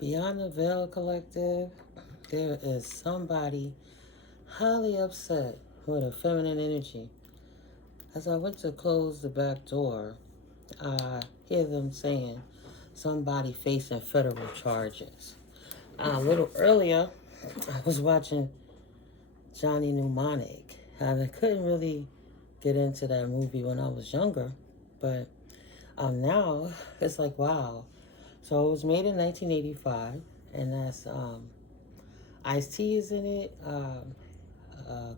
Beyond the Veil Collective, there is somebody highly upset with a feminine energy. As I went to close the back door, I hear them saying somebody facing federal charges. A little earlier, I was watching Johnny Mnemonic, and I couldn't really get into that movie when I was younger, but now it's like, wow. So it was made in 1985, and that's Ice-T is in it.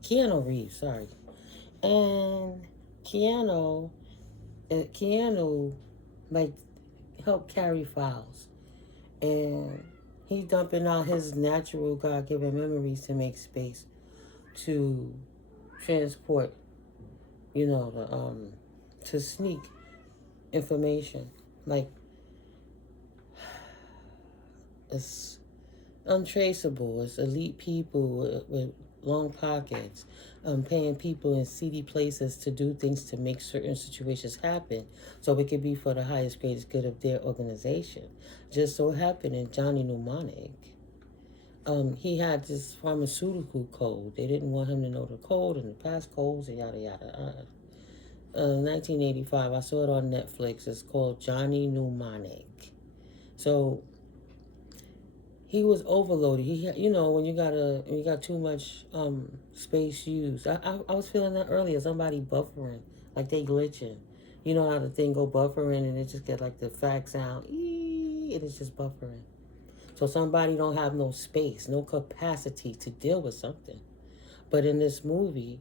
Keanu Reeves, sorry. And Keanu, like, helped carry files. And he's dumping out his natural God-given memories to make space to transport, to sneak information. Like, it's untraceable. It's elite people with long pockets, paying people in seedy places to do things to make certain situations happen, so it could be for the highest, greatest good of their organization. Just so happened in Johnny Mnemonic, he had this pharmaceutical code. They didn't want him to know the code and the passcodes and yada yada. 1985, I saw it on Netflix. It's called Johnny Mnemonic. So he was overloaded. When you got too much space used. I was feeling that earlier. Somebody buffering, like they glitching. You know how the thing go buffering and it just get like the fact sound, and it's just buffering. So somebody don't have no space, no capacity to deal with something. But in this movie,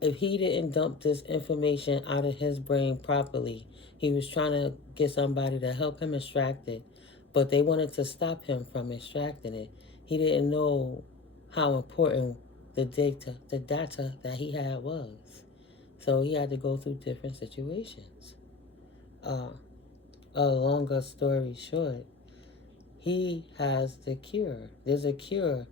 if he didn't dump this information out of his brain properly, he was trying to get somebody to help him extract it, but they wanted to stop him from extracting it. He didn't know how important the data that he had was. So he had to go through different situations. Uh, a longer story short, he has the cure. There's a cure.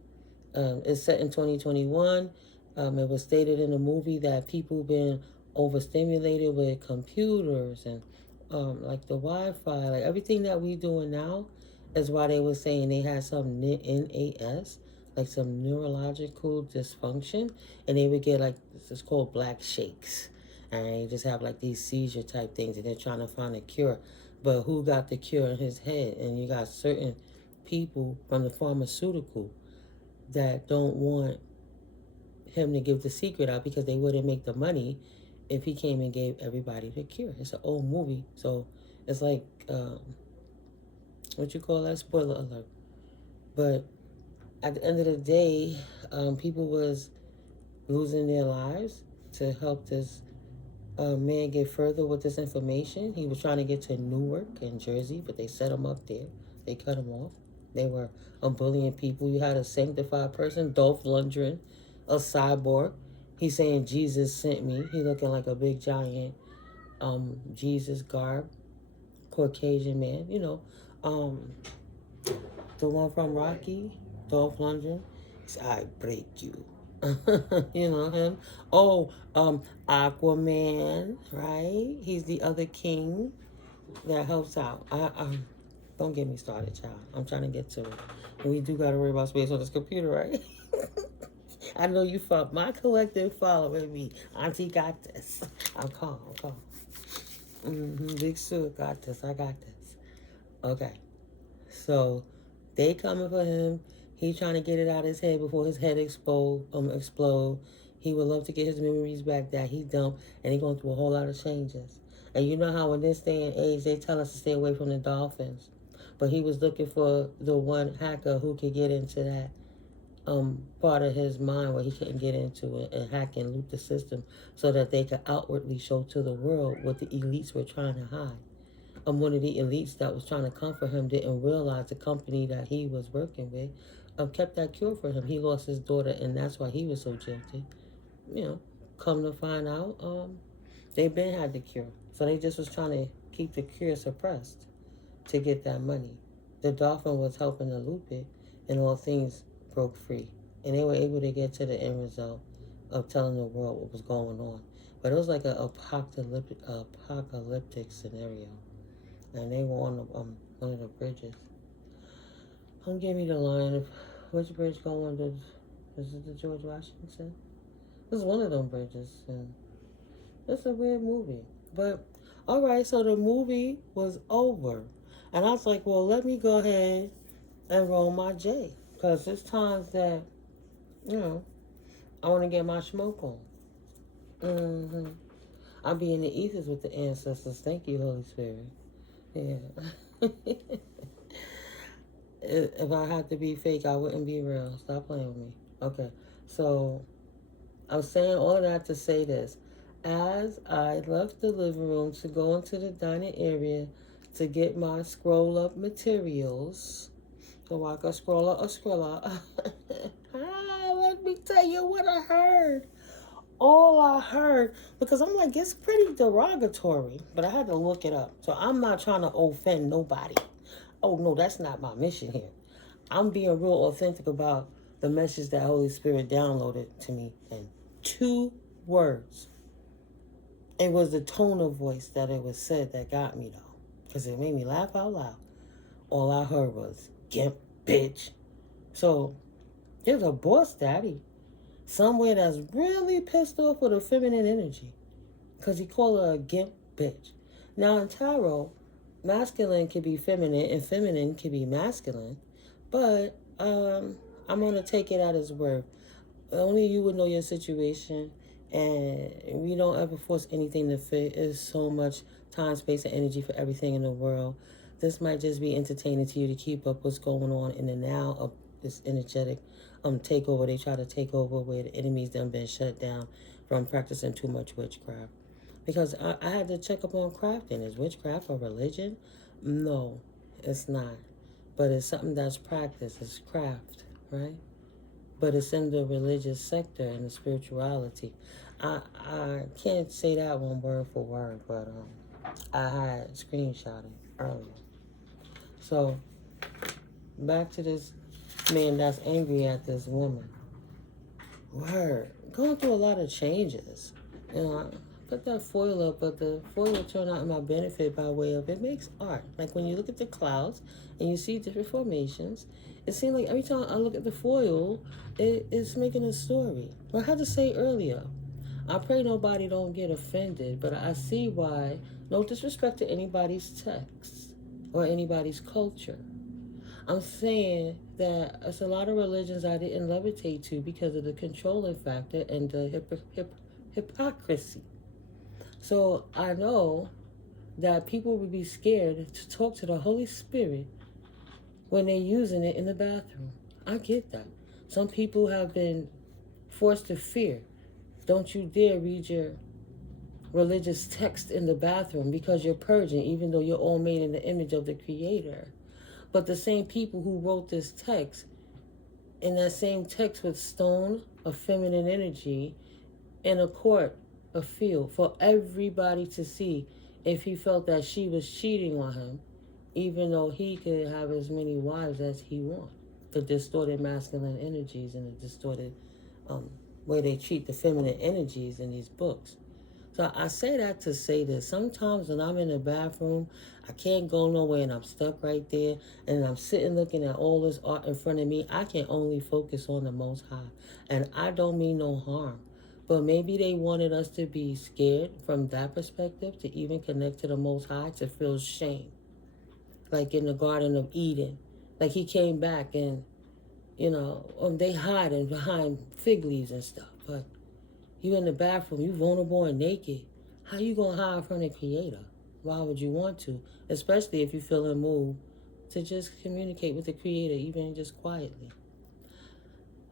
It's set in 2021. It was stated in the movie that people been overstimulated with computers and like the Wi-Fi, like everything that we doing now is why they were saying they had some NAS, like some neurological dysfunction, and they would get like this is called black shakes, and they just have like these seizure type things, and they're trying to find a cure. But who got the cure in his head? And you got certain people from the pharmaceutical that don't want him to give the secret out because they wouldn't make the money if he came and gave everybody the cure. It's an old movie, so it's like what you call that? Spoiler alert. But at the end of the day, people was losing their lives to help this man get further with this information. He was trying to get to Newark in Jersey, but they set him up there. They cut him off. They were bullying people. You had a sanctified person, Dolph Lundgren, a cyborg. He's saying Jesus sent me. He looking like a big giant Jesus garb, Caucasian man. Um, the one from Rocky, Dolph Lundgren. I break you. You know him. Oh, Aquaman, right? He's the other king that helps out. Don't get me started, child. I'm trying to get to it. And we do gotta worry about space on this computer, right? I know you felt my collective following me. Auntie got this. I'm calm. I'm calm. Big Sue got this. I got this. Okay. So they coming for him. He trying to get it out of his head before his head explode. He would love to get his memories back that he dumped, and he going through a whole lot of changes. And you know how in this day and age they tell us to stay away from the dolphins, but he was looking for the one hacker who could get into that part of his mind where he couldn't get into it and hack and loot the system so that they could outwardly show to the world what the elites were trying to hide. One of the elites that was trying to comfort him didn't realize the company that he was working with kept that cure for him. He lost his daughter, and that's why he was so jilted. Come to find out, they been had the cure, so they just was trying to keep the cure suppressed to get that money. The dolphin was helping to loop it, and all things broke free, and they were able to get to the end result of telling the world what was going on. But it was like an apocalyptic scenario, and they were on one of the bridges. Give me the line of which bridge going to. Is it the George Washington? This is one of them bridges, and it's a weird movie. But all right, so the movie was over, and I was like, well, let me go ahead and roll my J, because it's times that I want to get my smoke on. Mm-hmm. I'll be in the ethers with the ancestors. Thank you, Holy Spirit. Yeah. If I had to be fake, I wouldn't be real. Stop playing with me. Okay, so I'm saying all of that to say this. As I left the living room to go into the dining area to get my scroll up materials, so I could scroll up a scroller. Let me tell you what I heard. All I heard, because I'm like, it's pretty derogatory, but I had to look it up. So I'm not trying to offend nobody. Oh, no, that's not my mission here. I'm being real authentic about the message that Holy Spirit downloaded to me in 2 words. It was the tone of voice that it was said that got me, though, because it made me laugh out loud. All I heard was, gimp, bitch. So there's a boss daddy somewhere that's really pissed off with a feminine energy because he called her a gimp bitch. Now in tarot, masculine can be feminine and feminine can be masculine, but I'm gonna take it at his word. Only you would know your situation, and we don't ever force anything to fit. It's so much time, space, and energy for everything in the world. This might just be entertaining to you to keep up what's going on in the now of this energetic takeover. They try to take over where the enemies done been shut down from practicing too much witchcraft. Because I had to check up on crafting. Is witchcraft a religion? No, it's not. But it's something that's practiced. It's craft, right? But it's in the religious sector and the spirituality. I can't say that one word for word, but I had screenshotted earlier. So back to this man that's angry at this woman. Word. Going through a lot of changes. I put that foil up, but the foil turned out in my benefit by way of it makes art. Like when you look at the clouds and you see different formations, it seems like every time I look at the foil, it's making a story. But I had to say earlier, I pray nobody don't get offended, but I see why. No disrespect to anybody's text or anybody's culture. I'm saying that it's a lot of religions I didn't levitate to because of the controlling factor and the hypocrisy. So I know that people would be scared to talk to the Holy Spirit when they're using it in the bathroom. I get that. Some people have been forced to fear. Don't you dare read your religious text in the bathroom because you're purging, even though you're all made in the image of the Creator. But the same people who wrote this text, in that same text with stone of feminine energy, in a court, a field, for everybody to see if he felt that she was cheating on him, even though he could have as many wives as he wants. The distorted masculine energies and the distorted way they treat the feminine energies in these books. So I say that to say this. Sometimes when I'm in the bathroom, I can't go nowhere and I'm stuck right there and I'm sitting looking at all this art in front of me. I can only focus on the Most High. And I don't mean no harm. But maybe they wanted us to be scared from that perspective, to even connect to the Most High, to feel shame. Like in the Garden of Eden. Like he came back and, they hiding behind fig leaves and stuff. But you in the bathroom, you vulnerable and naked. How you gonna hide from the Creator? Why would you want to? Especially if you feel in mood to just communicate with the Creator, even just quietly.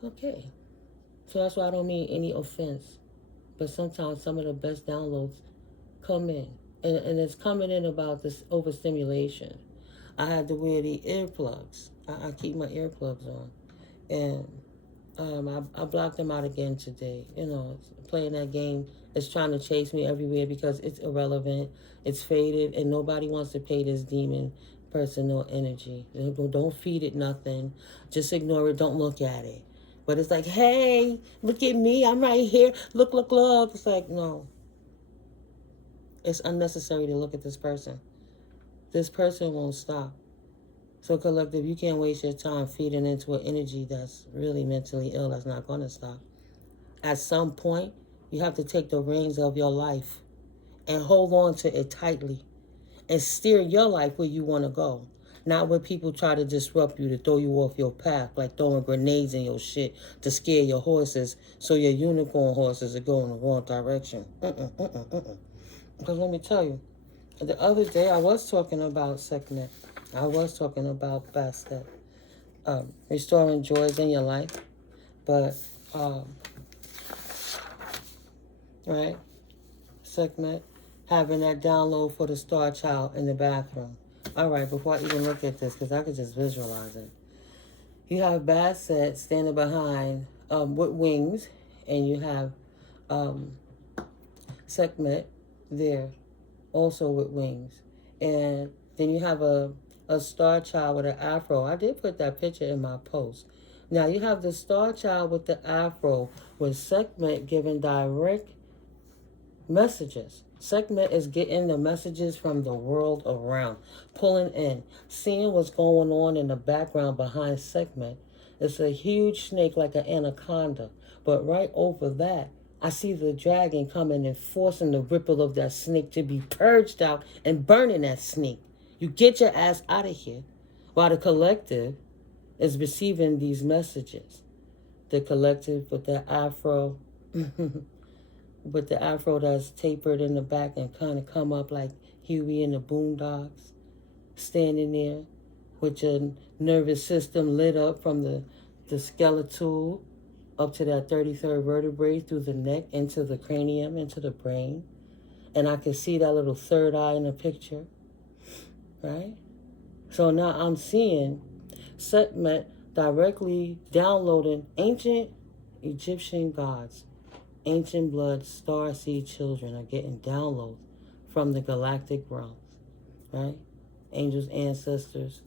Okay. So that's why I don't mean any offense. But sometimes some of the best downloads come in. And it's coming in about this overstimulation. I had to wear the earplugs. I keep my earplugs on. And I blocked them out again today. Playing that game is trying to chase me everywhere because it's irrelevant, it's faded, and nobody wants to pay this demon person no energy. Don't feed it nothing. Just ignore it. Don't look at it. But it's like, hey, look at me. I'm right here. Look. It's like, no. It's unnecessary to look at this person. This person won't stop. So, collective, you can't waste your time feeding into an energy that's really mentally ill, that's not going to stop. At some point, you have to take the reins of your life and hold on to it tightly and steer your life where you want to go. Not where people try to disrupt you, to throw you off your path, like throwing grenades in your shit to scare your horses so your unicorn horses are going the wrong direction. Because let me tell you, the other day I was talking about segment. I was talking about Bastet. Restoring joys in your life. But, right? Segment. Having that download for the StarChild in the bathroom. All right, before I even look at this, because I could just visualize it. You have Basset standing behind with wings, and you have Segment there also with wings. And then you have a StarChild with an afro. I did put that picture in my post. Now you have the StarChild with the afro with Segment giving direct messages. Segment is getting the messages from the world around, pulling in, seeing what's going on in the background behind Segment. It's a huge snake like an anaconda, but right over that, I see the dragon coming and forcing the ripple of that snake to be purged out and burning that snake. You get your ass out of here, while the collective is receiving these messages. The collective with the afro with the afro that's tapered in the back and kind of come up like Huey in the Boondocks, standing there with your nervous system lit up from the skeletal up to that 33rd vertebrae through the neck into the cranium, into the brain. And I can see that little third eye in the picture, right? So now I'm seeing Segment directly downloading ancient Egyptian gods. Ancient blood starseed children are getting downloads from the galactic realms, right? Angels, ancestors,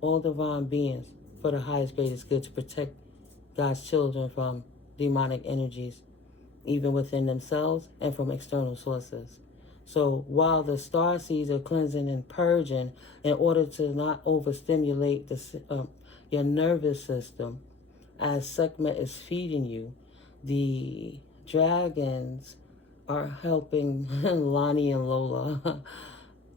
all divine beings for the highest, greatest good to protect God's children from demonic energies, even within themselves and from external sources. So while the starseeds are cleansing and purging in order to not overstimulate your nervous system, as Segment is feeding you, the dragons are helping Lonnie and Lola.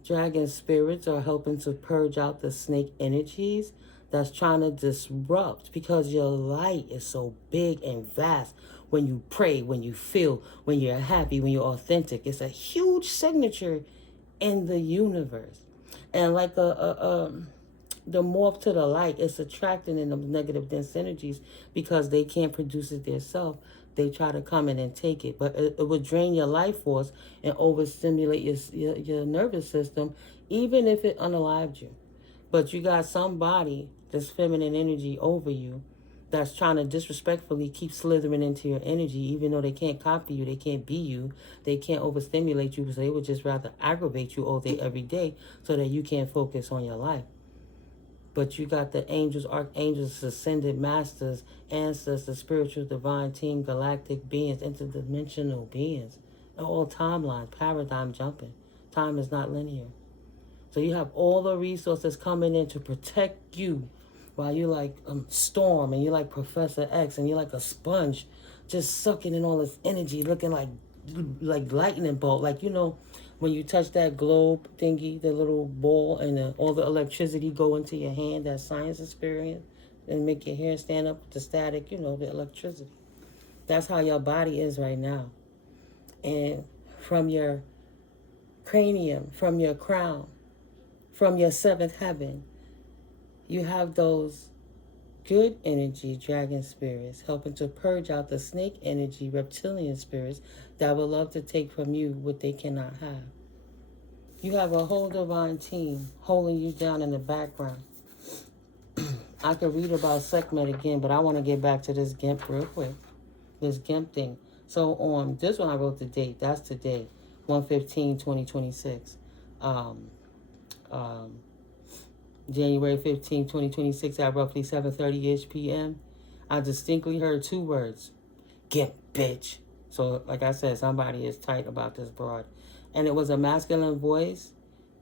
Dragon spirits are helping to purge out the snake energies that's trying to disrupt, because your light is so big and vast. When you pray, when you feel, when you're happy, when you're authentic, it's a huge signature in the universe. And like the morph to the light, it's attracting in the negative dense energies because they can't produce it themselves. They try to come in and take it, but it would drain your life force and overstimulate your nervous system, even if it unalived you. But you got somebody, this feminine energy over you, that's trying to disrespectfully keep slithering into your energy, even though they can't copy you, they can't be you, they can't overstimulate you, because they would just rather aggravate you all day, every day, so that you can't focus on your life. But you got the angels, archangels, ascended masters, ancestors, spiritual, divine team, galactic beings, interdimensional beings. All timelines, paradigm jumping. Time is not linear. So you have all the resources coming in to protect you while you're like Storm, and you're like Professor X, and you're like a sponge, just sucking in all this energy, looking like lightning bolt. Like, you know, when you touch that globe thingy, the little ball, and all the electricity go into your hand, that science experience, and make your hair stand up with the static, you know, the electricity. That's how your body is right now. And from your cranium, from your crown, from your seventh heaven, you have those good energy dragon spirits helping to purge out the snake energy reptilian spirits that would love to take from you what they cannot have. You have a whole divine team holding you down in the background. I could read about Segment again, but I want to get back to this GIMP real quick. This GIMP thing. So on this one, I wrote the date. That's today, 1/15/2026. January 15, 2026 at roughly 7:30-ish p.m. I distinctly heard two words. GIMP, bitch. So, like I said, somebody is tight about this broad. And it was a masculine voice,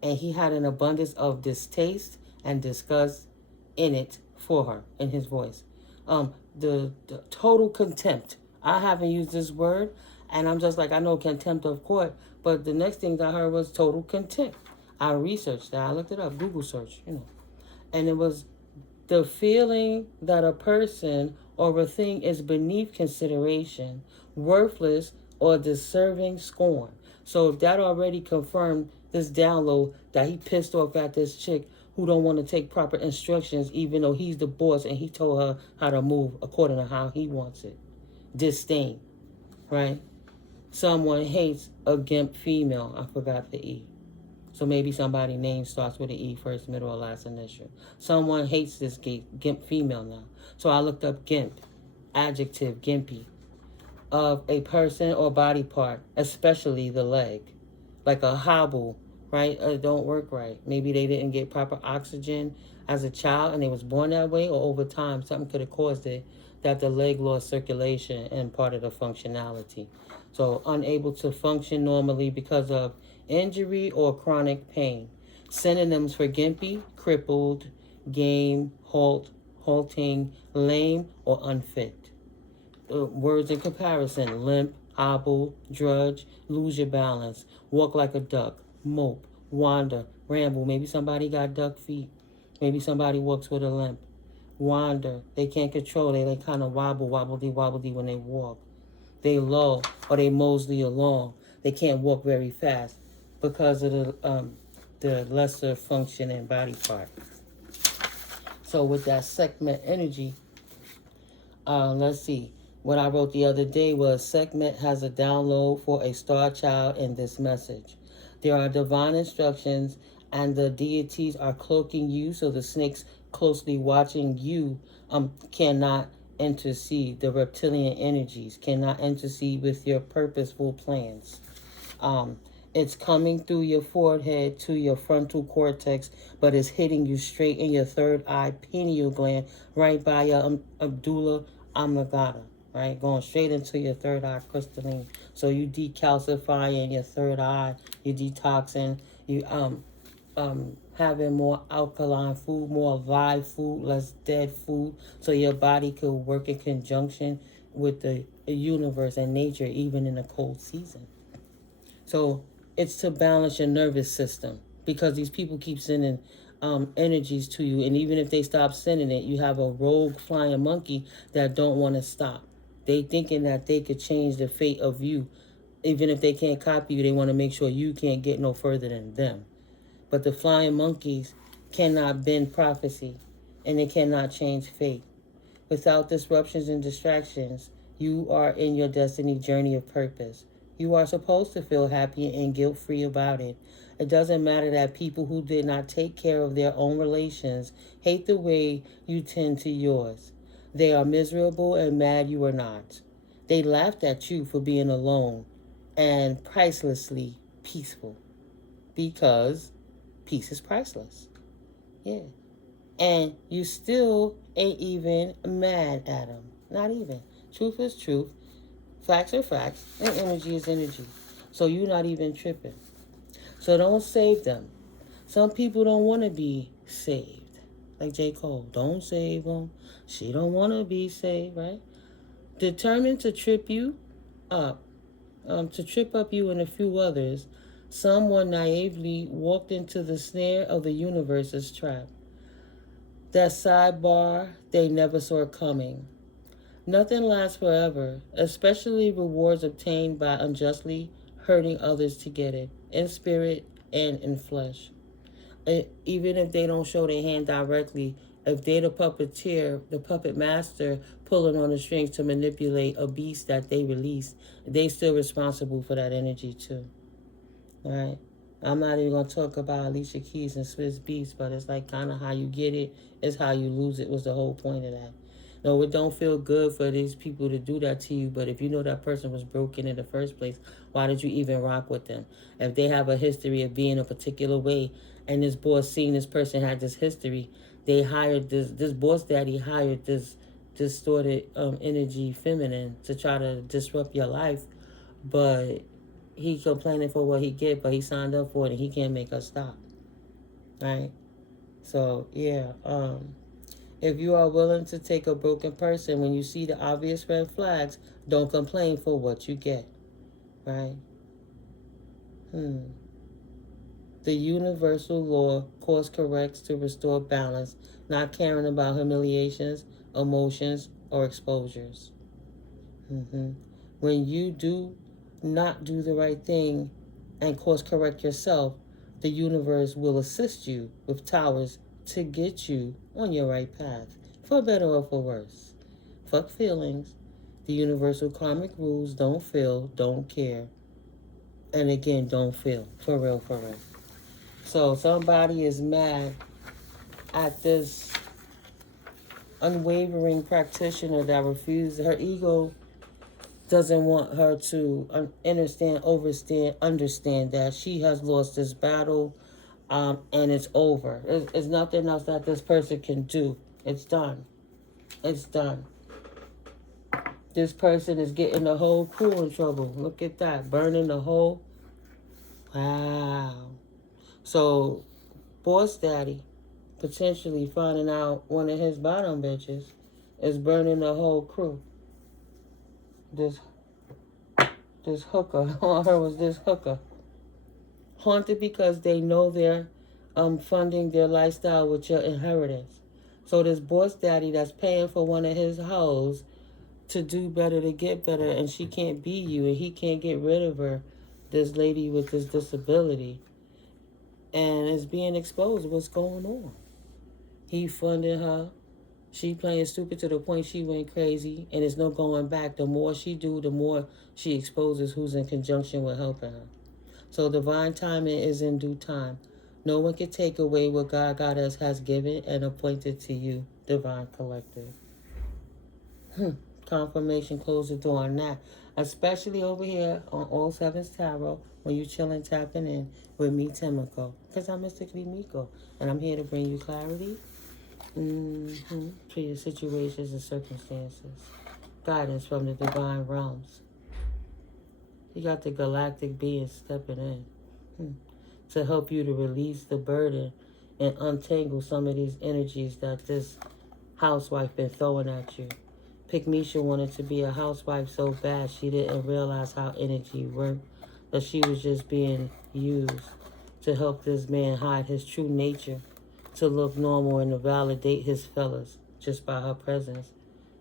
and he had an abundance of distaste and disgust in it for her, in his voice. The total contempt. I haven't used this word, and I'm just like, I know contempt of court, but the next thing I heard was total contempt. I researched that. I looked it up, Google search, and it was the feeling that a person or a thing is beneath consideration, worthless, or deserving scorn. So that already confirmed this download that he pissed off at this chick who don't want to take proper instructions, even though he's the boss and he told her how to move according to how he wants it. Disdain, right? Someone hates a gimp female. I forgot the E. So maybe somebody's name starts with an E, first, middle, or last initial. Someone hates this gimp female now. So I looked up gimp, adjective, gimpy, of a person or body part, especially the leg. Like a hobble, right? Don't work right. Maybe they didn't get proper oxygen as a child and they was born that way, or over time something could have caused it, that the leg lost circulation and part of the functionality. So unable to function normally because of injury or chronic pain. Synonyms for gimpy: crippled, game, halting, lame, or unfit. Words in comparison: limp, hobble, drudge, lose your balance, walk like a duck, mope, wander, ramble. Maybe somebody got duck feet. Maybe somebody walks with a limp. Wander. They can't control. They kind of wobbledy when they walk. They low or they mosey along. They can't walk very fast because of the lesser functioning body part. So with that segment energy, let's see. What I wrote the other day was segment has a download for a star child in this message. There are divine instructions and the deities are cloaking you, so the snakes closely watching you cannot intercede. The reptilian energies cannot intercede with your purposeful plans. It's coming through your forehead to your frontal cortex, but it's hitting you straight in your third eye pineal gland, right by your medulla oblongata, right? Going straight into your third eye crystalline. So you decalcifying your third eye, you detoxing, you having more alkaline food, more live food, less dead food, so your body could work in conjunction with the universe and nature, even in a cold season. So it's to balance your nervous system, because these people keep sending energies to you, and even if they stop sending it, you have a rogue flying monkey that don't want to stop. They thinking that they could change the fate of you. Even if they can't copy you, they want to make sure you can't get no further than them. But the flying monkeys cannot bend prophecy, and they cannot change fate. Without disruptions and distractions, you are in your destiny journey of purpose. You are supposed to feel happy and guilt-free about it. It doesn't matter that people who did not take care of their own relations hate the way you tend to yours. They are miserable and mad you are not. They laughed at you for being alone and pricelessly peaceful, because peace is priceless. Yeah. And you still ain't even mad at them. Not even. Truth is truth. Facts are facts. And energy is energy. So you're not even tripping. So don't save them. Some people don't want to be saved. Like J. Cole. Don't save them. She don't want to be saved, right? Determined to trip you up. To trip up you and a few others, someone naively walked into the snare of the universe's trap. That sidebar, they never saw coming. Nothing lasts forever, especially rewards obtained by unjustly hurting others to get it, in spirit and in flesh. Even if they don't show their hand directly, if they're the puppeteer, the puppet master pulling on the strings to manipulate a beast that they release, they still responsible for that energy too. All right? I'm not even going to talk about Alicia Keys and Swiss Beats, but it's like kind of how you get it is how you lose it was the whole point of that. No, it don't feel good for these people to do that to you, but if you know that person was broken in the first place, why did you even rock with them? If they have a history of being a particular way, and this boss seeing this person had this history, they hired this boss daddy hired this distorted energy feminine to try to disrupt your life, but he complaining for what he get, but he signed up for it and he can't make us stop. Right? So, yeah. If you are willing to take a broken person when you see the obvious red flags, don't complain for what you get. Right? The universal law course corrects to restore balance, not caring about humiliations, emotions, or exposures. When you do not do the right thing and course correct yourself, the universe will assist you with towers to get you on your right path, for better or for worse. Fuck feelings. The universal karmic rules: don't feel, don't care. And again, don't feel. For real, for real. So somebody is mad at this unwavering practitioner that refuses. Her ego doesn't want her to understand that she has lost this battle, and it's over. There's nothing else that this person can do. It's done. It's done. This person is getting the whole crew in trouble. Look at that. Burning the whole. Wow. So, Boss Daddy, potentially finding out one of his bottom bitches is burning the whole crew. This hooker, all her was this hooker. Haunted because they know they're funding their lifestyle with your inheritance. So this boss daddy that's paying for one of his hoes to do better, to get better, and she can't be you, and he can't get rid of her, this lady with this disability, and it's being exposed what's going on. He funded her. She playing stupid to the point she went crazy, and there's no going back. The more she do, the more she exposes who's in conjunction with helping her. So divine timing is in due time. No one can take away what God Goddess has given and appointed to you, divine collective. Confirmation, close the door on that. Especially over here on All Sevens Tarot, when you chilling, tapping in with me, Timiko. Because I'm Mystically Miko, and I'm here to bring you clarity to your situations and circumstances. Guidance from the divine realms. You got the galactic being stepping in to help you to release the burden and untangle some of these energies that this housewife been throwing at you. Pygmisha wanted to be a housewife so bad she didn't realize how energy worked, that she was just being used to help this man hide his true nature, to look normal and to validate his fellas just by her presence.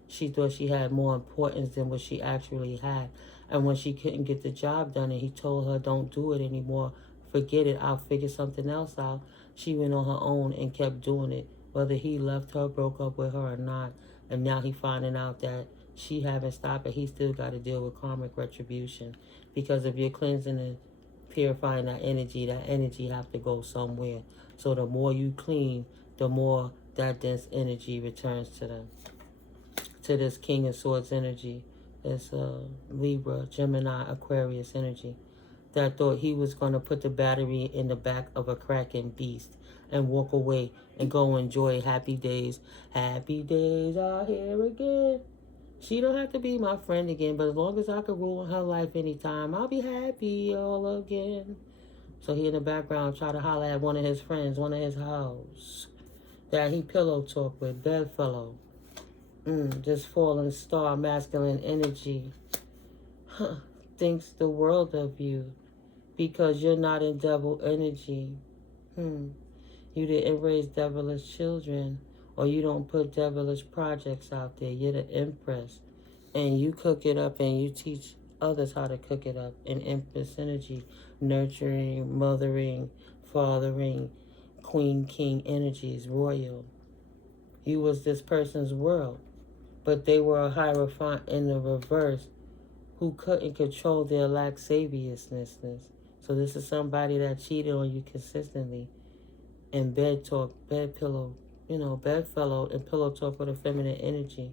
She thought she had more importance than what she actually had. And when she couldn't get the job done and he told her, don't do it anymore, forget it, I'll figure something else out, she went on her own and kept doing it, whether he left her, broke up with her or not. And now he finding out that she haven't stopped it. He still got to deal with karmic retribution. Because if you're cleansing and purifying that energy have to go somewhere. So the more you clean, the more that dense energy returns to them. To this King of Swords energy. It's Libra, Gemini, Aquarius energy. That thought he was going to put the battery in the back of a cracking beast and walk away and go enjoy happy days. Happy days are here again. She don't have to be my friend again, but as long as I can ruin her life anytime, I'll be happy all again. So he in the background try to holler at one of his friends, one of his hoes that he pillow talk with, bedfellow. This fallen star, masculine energy, thinks the world of you because you're not in devil energy. You didn't raise devilish children, or you don't put devilish projects out there. You're the empress, and you cook it up and you teach others how to cook it up in empress energy, nurturing, mothering, fathering, queen, king energies, royal. You was this person's world. But they were a hierophant in the reverse who couldn't control their lasciviousness. So this is somebody that cheated on you consistently. And bed talk, bed pillow, bedfellow and pillow talk with a feminine energy.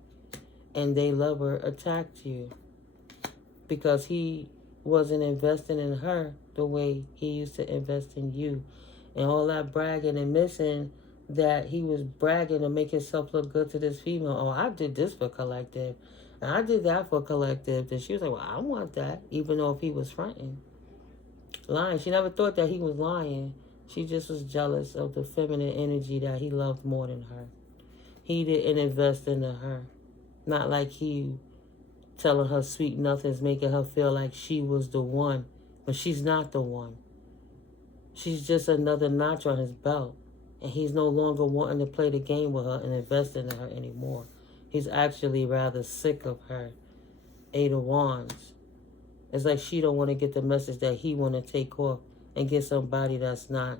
And they lover attacked you because he wasn't investing in her the way he used to invest in you. And all that bragging and missing that he was bragging to make himself look good to this female. Oh, I did this for collective. And I did that for collective. And she was like, well, I want that. Even though if he was fronting. Lying. She never thought that he was lying. She just was jealous of the feminine energy that he loved more than her. He didn't invest into her. Not like he telling her sweet nothings, making her feel like she was the one. But she's not the one. She's just another notch on his belt. And he's no longer wanting to play the game with her and invest in her anymore. He's actually rather sick of her. Eight of Wands. It's like she don't want to get the message that he want to take off and get somebody that's not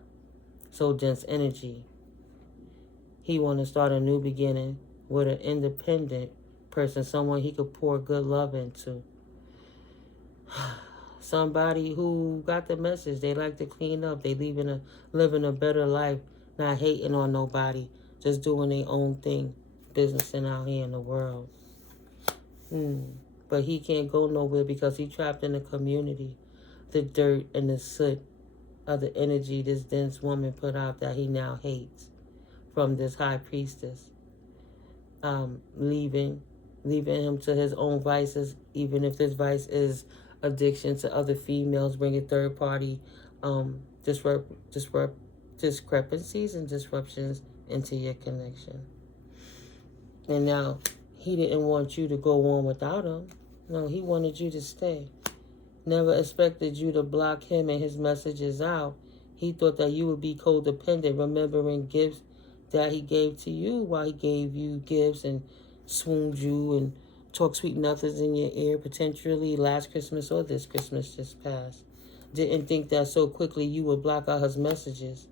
so dense energy. He want to start a new beginning with an independent person, someone he could pour good love into. Somebody who got the message. They like to clean up. They living a better life, not hating on nobody, just doing their own thing, businessing out here in the world. But he can't go nowhere because he's trapped in the community, the dirt and the soot of the energy this dense woman put out that he now hates from this high priestess. Leaving him to his own vices, even if this vice is addiction to other females, bringing third party discrepancies and disruptions into your connection. And now he didn't want you to go on without him. No, he wanted you to stay. Never expected you to block him and his messages out. He thought that you would be codependent, remembering gifts that he gave to you while he gave you gifts and swooned you and talked sweet nothings in your ear, potentially last Christmas or this Christmas just passed. Didn't think that so quickly you would block out his messages.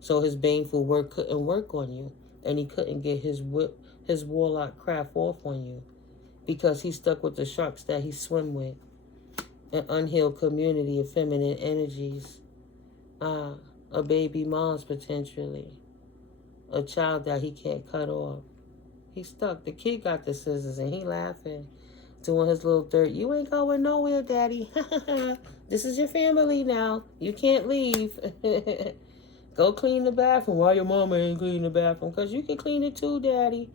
So his baneful work couldn't work on you, and he couldn't get his warlock craft off on you because he stuck with the sharks that he swim with. An unhealed community of feminine energies. A baby mom's potentially. A child that he can't cut off. He's stuck. The kid got the scissors and he laughing, doing his little dirt. You ain't going nowhere, daddy. This is your family now. You can't leave. Go clean the bathroom. Why your mama ain't clean the bathroom? Because you can clean it too, daddy.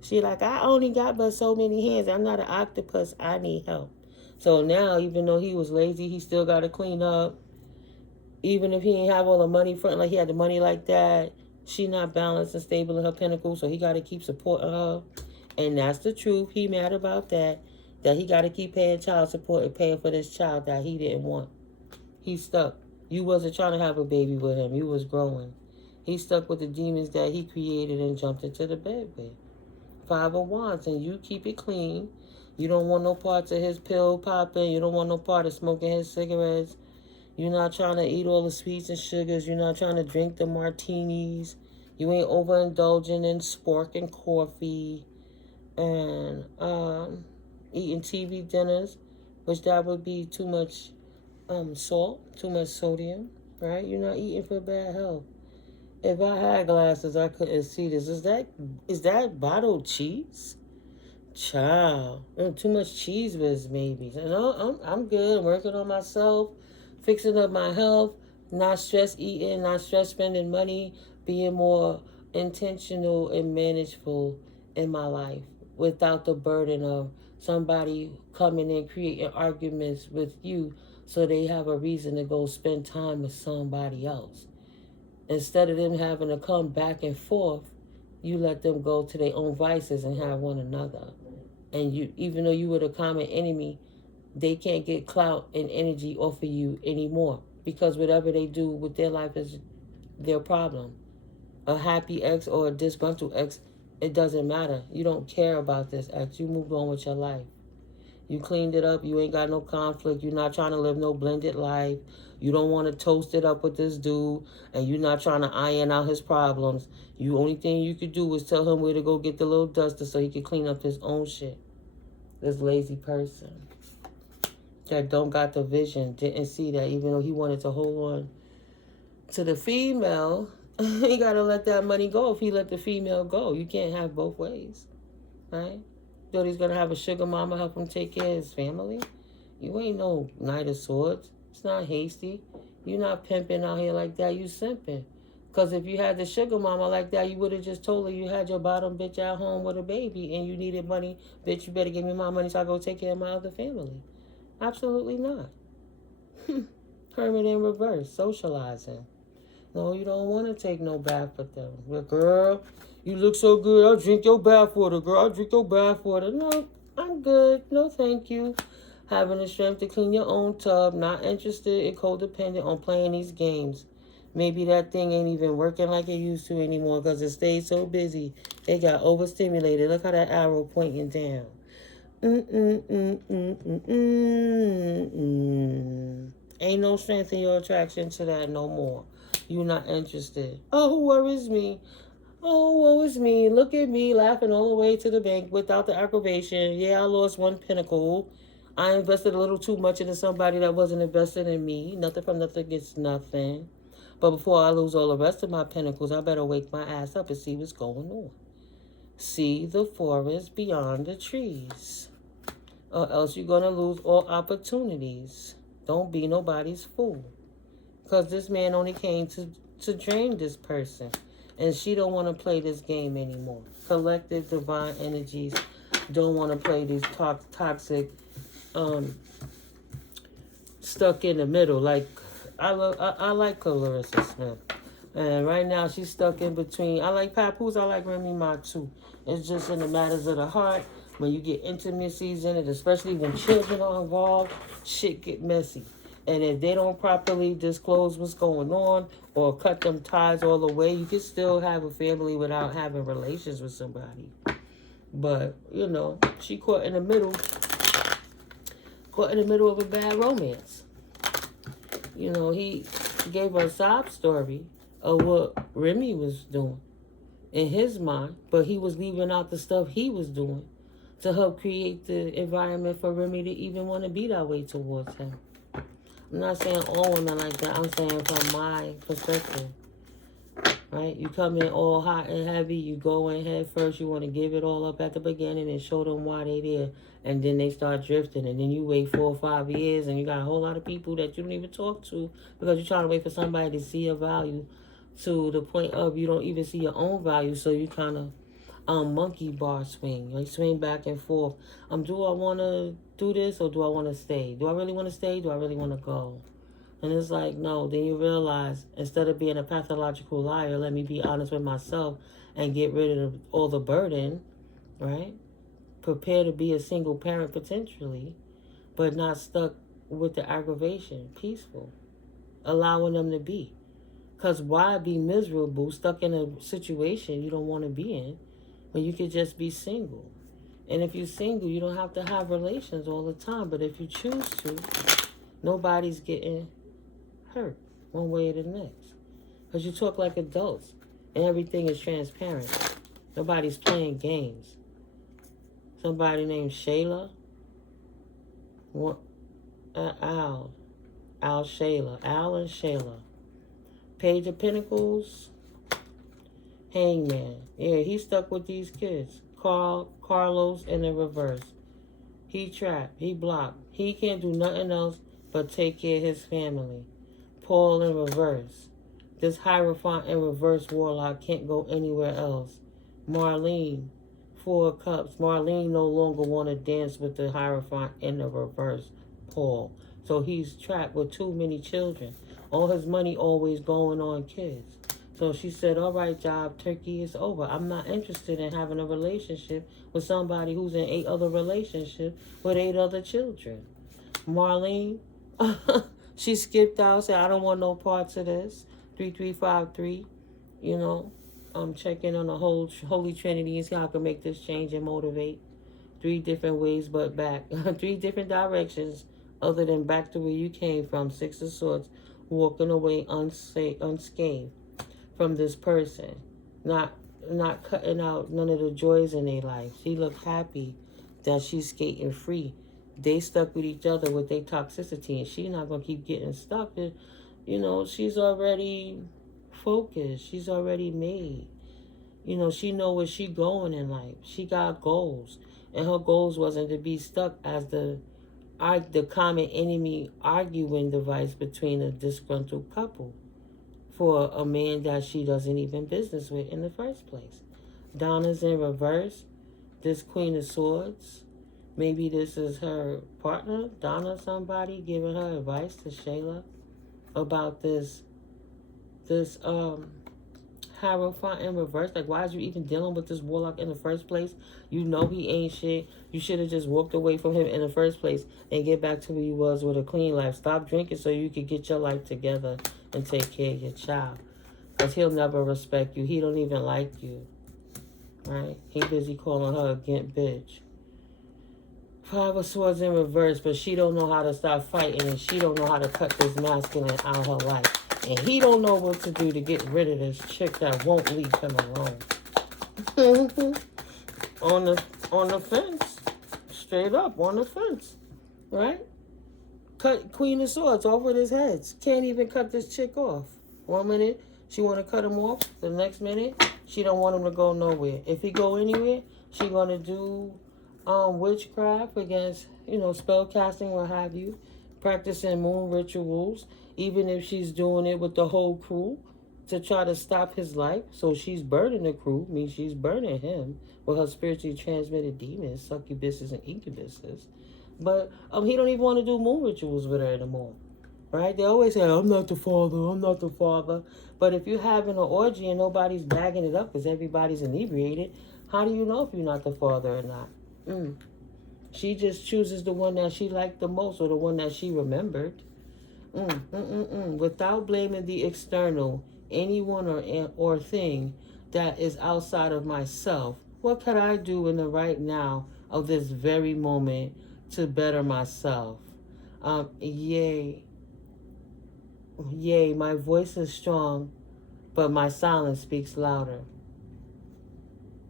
She like, I only got but so many hands. I'm not an octopus. I need help. So now, even though he was lazy, he still got to clean up. Even if he ain't have all the money front, like he had the money like that, she not balanced and stable in her pinnacle, so he got to keep supporting her. And that's the truth. He mad about that he got to keep paying child support and paying for this child that he didn't want. He's stuck. You wasn't trying to have a baby with him. You was growing. He's stuck with the demons that he created and jumped into the bed with. Five of Wands, and you keep it clean. You don't want no parts of his pill popping. You don't want no part of smoking his cigarettes. You're not trying to eat all the sweets and sugars. You're not trying to drink the martinis. You ain't overindulging in spork and coffee and eating TV dinners, which that would be too much salt, too much sodium, right? You're not eating for bad health. If I had glasses, I couldn't see this. Is that bottled cheese? Child, too much cheese whiz maybe. No, I'm good. I'm working on myself, fixing up my health, not stress eating, not stress spending money, being more intentional and manageful in my life without the burden of somebody coming in creating arguments with you so they have a reason to go spend time with somebody else. Instead of them having to come back and forth, you let them go to their own vices and have one another. And you, even though you were the common enemy, they can't get clout and energy off of you anymore because whatever they do with their life is their problem. A happy ex or a disgruntled ex, it doesn't matter. You don't care about this ex. You moved on with your life. You cleaned it up. You ain't got no conflict. You're not trying to live no blended life. You don't want to toast it up with this dude, and you're not trying to iron out his problems. The only thing you could do is tell him where to go get the little duster so he can clean up his own shit. This lazy person that don't got the vision, didn't see that even though he wanted to hold on to the female, he got to let that money go. If he let the female go, you can't have both ways, right? Thought he's going to have a sugar mama help him take care of his family? You ain't no Knight of Swords. It's not hasty. You're not pimping out here like that. You simping. Because if you had the sugar mama like that, you would have just told her you had your bottom bitch at home with a baby and you needed money. Bitch, you better give me my money so I go take care of my other family. Absolutely not. Hermit in reverse, socializing. No, you don't want to take no bath with them. But girl, you look so good. I'll drink your bath water, girl. I'll drink your bath water. No, I'm good. No, thank you. Having the strength to clean your own tub. Not interested and codependent on playing these games. Maybe that thing ain't even working like it used to anymore because it stayed so busy. It got overstimulated. Look how that arrow pointing down. Ain't no strength in your attraction to that no more. You're not interested. Oh, woe is me. Oh, woe is me. Look at me laughing all the way to the bank without the aggravation. Yeah, I lost one pinnacle. I invested a little too much into somebody that wasn't invested in me. Nothing from nothing gets nothing. But before I lose all the rest of my pinnacles, I better wake my ass up and see what's going on. See the forest beyond the trees. Or else you're going to lose all opportunities. Don't be nobody's fool. Because this man only came to drain this person. And she don't want to play this game anymore. Collective divine energies don't want to play these toxic, stuck in the middle. Like, I like Clarissa Smith. And right now she's stuck in between. I like Papoose. I like Remy Ma too. It's just in the matters of the heart. When you get intimacies in it, especially when children are involved, shit get messy. And if they don't properly disclose what's going on or cut them ties all the way, you can still have a family without having relations with somebody. But, you know, she caught in the middle of a bad romance. You know, he gave her a sob story of what Remy was doing in his mind, but he was leaving out the stuff he was doing to help create the environment for Remy to even want to be that way towards him. I'm not saying all women like that. I'm saying from my perspective, right? You come in all hot and heavy. You go in head first. You want to give it all up at the beginning and show them why they there. And then they start drifting. And then you wait 4 or 5 years and you got a whole lot of people that you don't even talk to because you're trying to wait for somebody to see your value to the point of you don't even see your own value. So you kind of monkey bar swing. Like swing back and forth. Do I want to do this or do I want to stay? Do I really want to stay? Do I really want to go? And it's like, no. Then you realize, instead of being a pathological liar, let me be honest with myself and get rid of all the burden, right? Prepare to be a single parent potentially, but not stuck with the aggravation. Peaceful. Allowing them to be. Because why be miserable, stuck in a situation you don't want to be in, when you could just be single? And if you're single, you don't have to have relations all the time. But if you choose to, nobody's getting hurt one way or the next. Because you talk like adults. And everything is transparent. Nobody's playing games. Somebody named Shayla. Al Shayla. Al and Shayla. Page of Pentacles. Hangman. Yeah, he's stuck with these kids. Carlos in the reverse. He trapped. He blocked. He can't do nothing else but take care of his family. Paul in reverse. This Hierophant in reverse warlock can't go anywhere else. Marlene, 4 of Cups. Marlene no longer want to dance with the Hierophant in the reverse, Paul. So he's trapped with too many children. All his money always going on kids. So she said, all right, job, turkey is over. I'm not interested in having a relationship with somebody who's in 8 other relationships with 8 other children. Marlene, she skipped out, said, I don't want no parts of this. 3353, you know, I'm checking on the whole Holy Trinity and see how I can make this change and motivate. 3 different ways but back. 3 different directions other than back to where you came from. 6 of Swords, walking away unscathed from this person, not cutting out none of the joys in their life. She looked happy that she's skating free. They stuck with each other with their toxicity, and she's not gonna keep getting stuck. You know, she's already focused. She's already made. You know, she know where she going in life. She got goals, and her goals wasn't to be stuck as the common enemy arguing device between a disgruntled couple for a man that she doesn't even business with in the first place. Donna's in reverse. This Queen of Swords. Maybe this is her partner, Donna, somebody giving her advice to Shayla about this this Hierophant in reverse. Like, why is you even dealing with this warlock in the first place? You know he ain't shit. You should have just walked away from him in the first place and get back to where you was with a clean life. Stop drinking so you could get your life together and take care of your child. Because he'll never respect you. He don't even like you. Right? He busy calling her a gimp bitch. Five of Swords in reverse, but she don't know how to stop fighting, and she don't know how to cut this masculine out of her life. And he don't know what to do to get rid of this chick that won't leave him alone. on the fence. Straight up on the fence. Right? Cut Queen of Swords off with his heads. Can't even cut this chick off. 1 minute, she want to cut him off. The next minute, she don't want him to go nowhere. If he go anywhere, she going to do witchcraft against, spell casting, what have you. Practicing moon rituals. Even if she's doing it with the whole crew to try to stop his life. So she's burning the crew, means she's burning him with her spiritually transmitted demons, succubuses and incubuses. But he don't even want to do moon rituals with her anymore. Right? They always say, I'm not the father, I'm not the father. But if you're having an orgy and nobody's bagging it up because everybody's inebriated, how do you know if you're not the father or not? She just chooses the one that she liked the most or the one that she remembered. Without blaming the external, anyone or thing that is outside of myself, what could I do in the right now of this very moment to better myself? Yay, my voice is strong, but my silence speaks louder.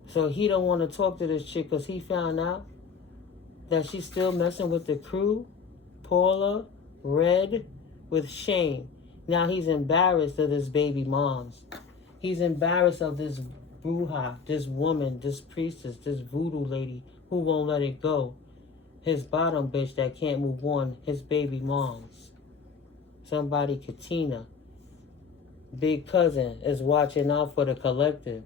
So he don't want to talk to this chick because he found out that she's still messing with the crew, Paula, Red, with shame. Now he's embarrassed of this baby moms. He's embarrassed of this bruja, this woman, this priestess, this voodoo lady who won't let it go. His bottom bitch that can't move on, his baby moms. Somebody, Katina. Big cousin is watching out for the collective.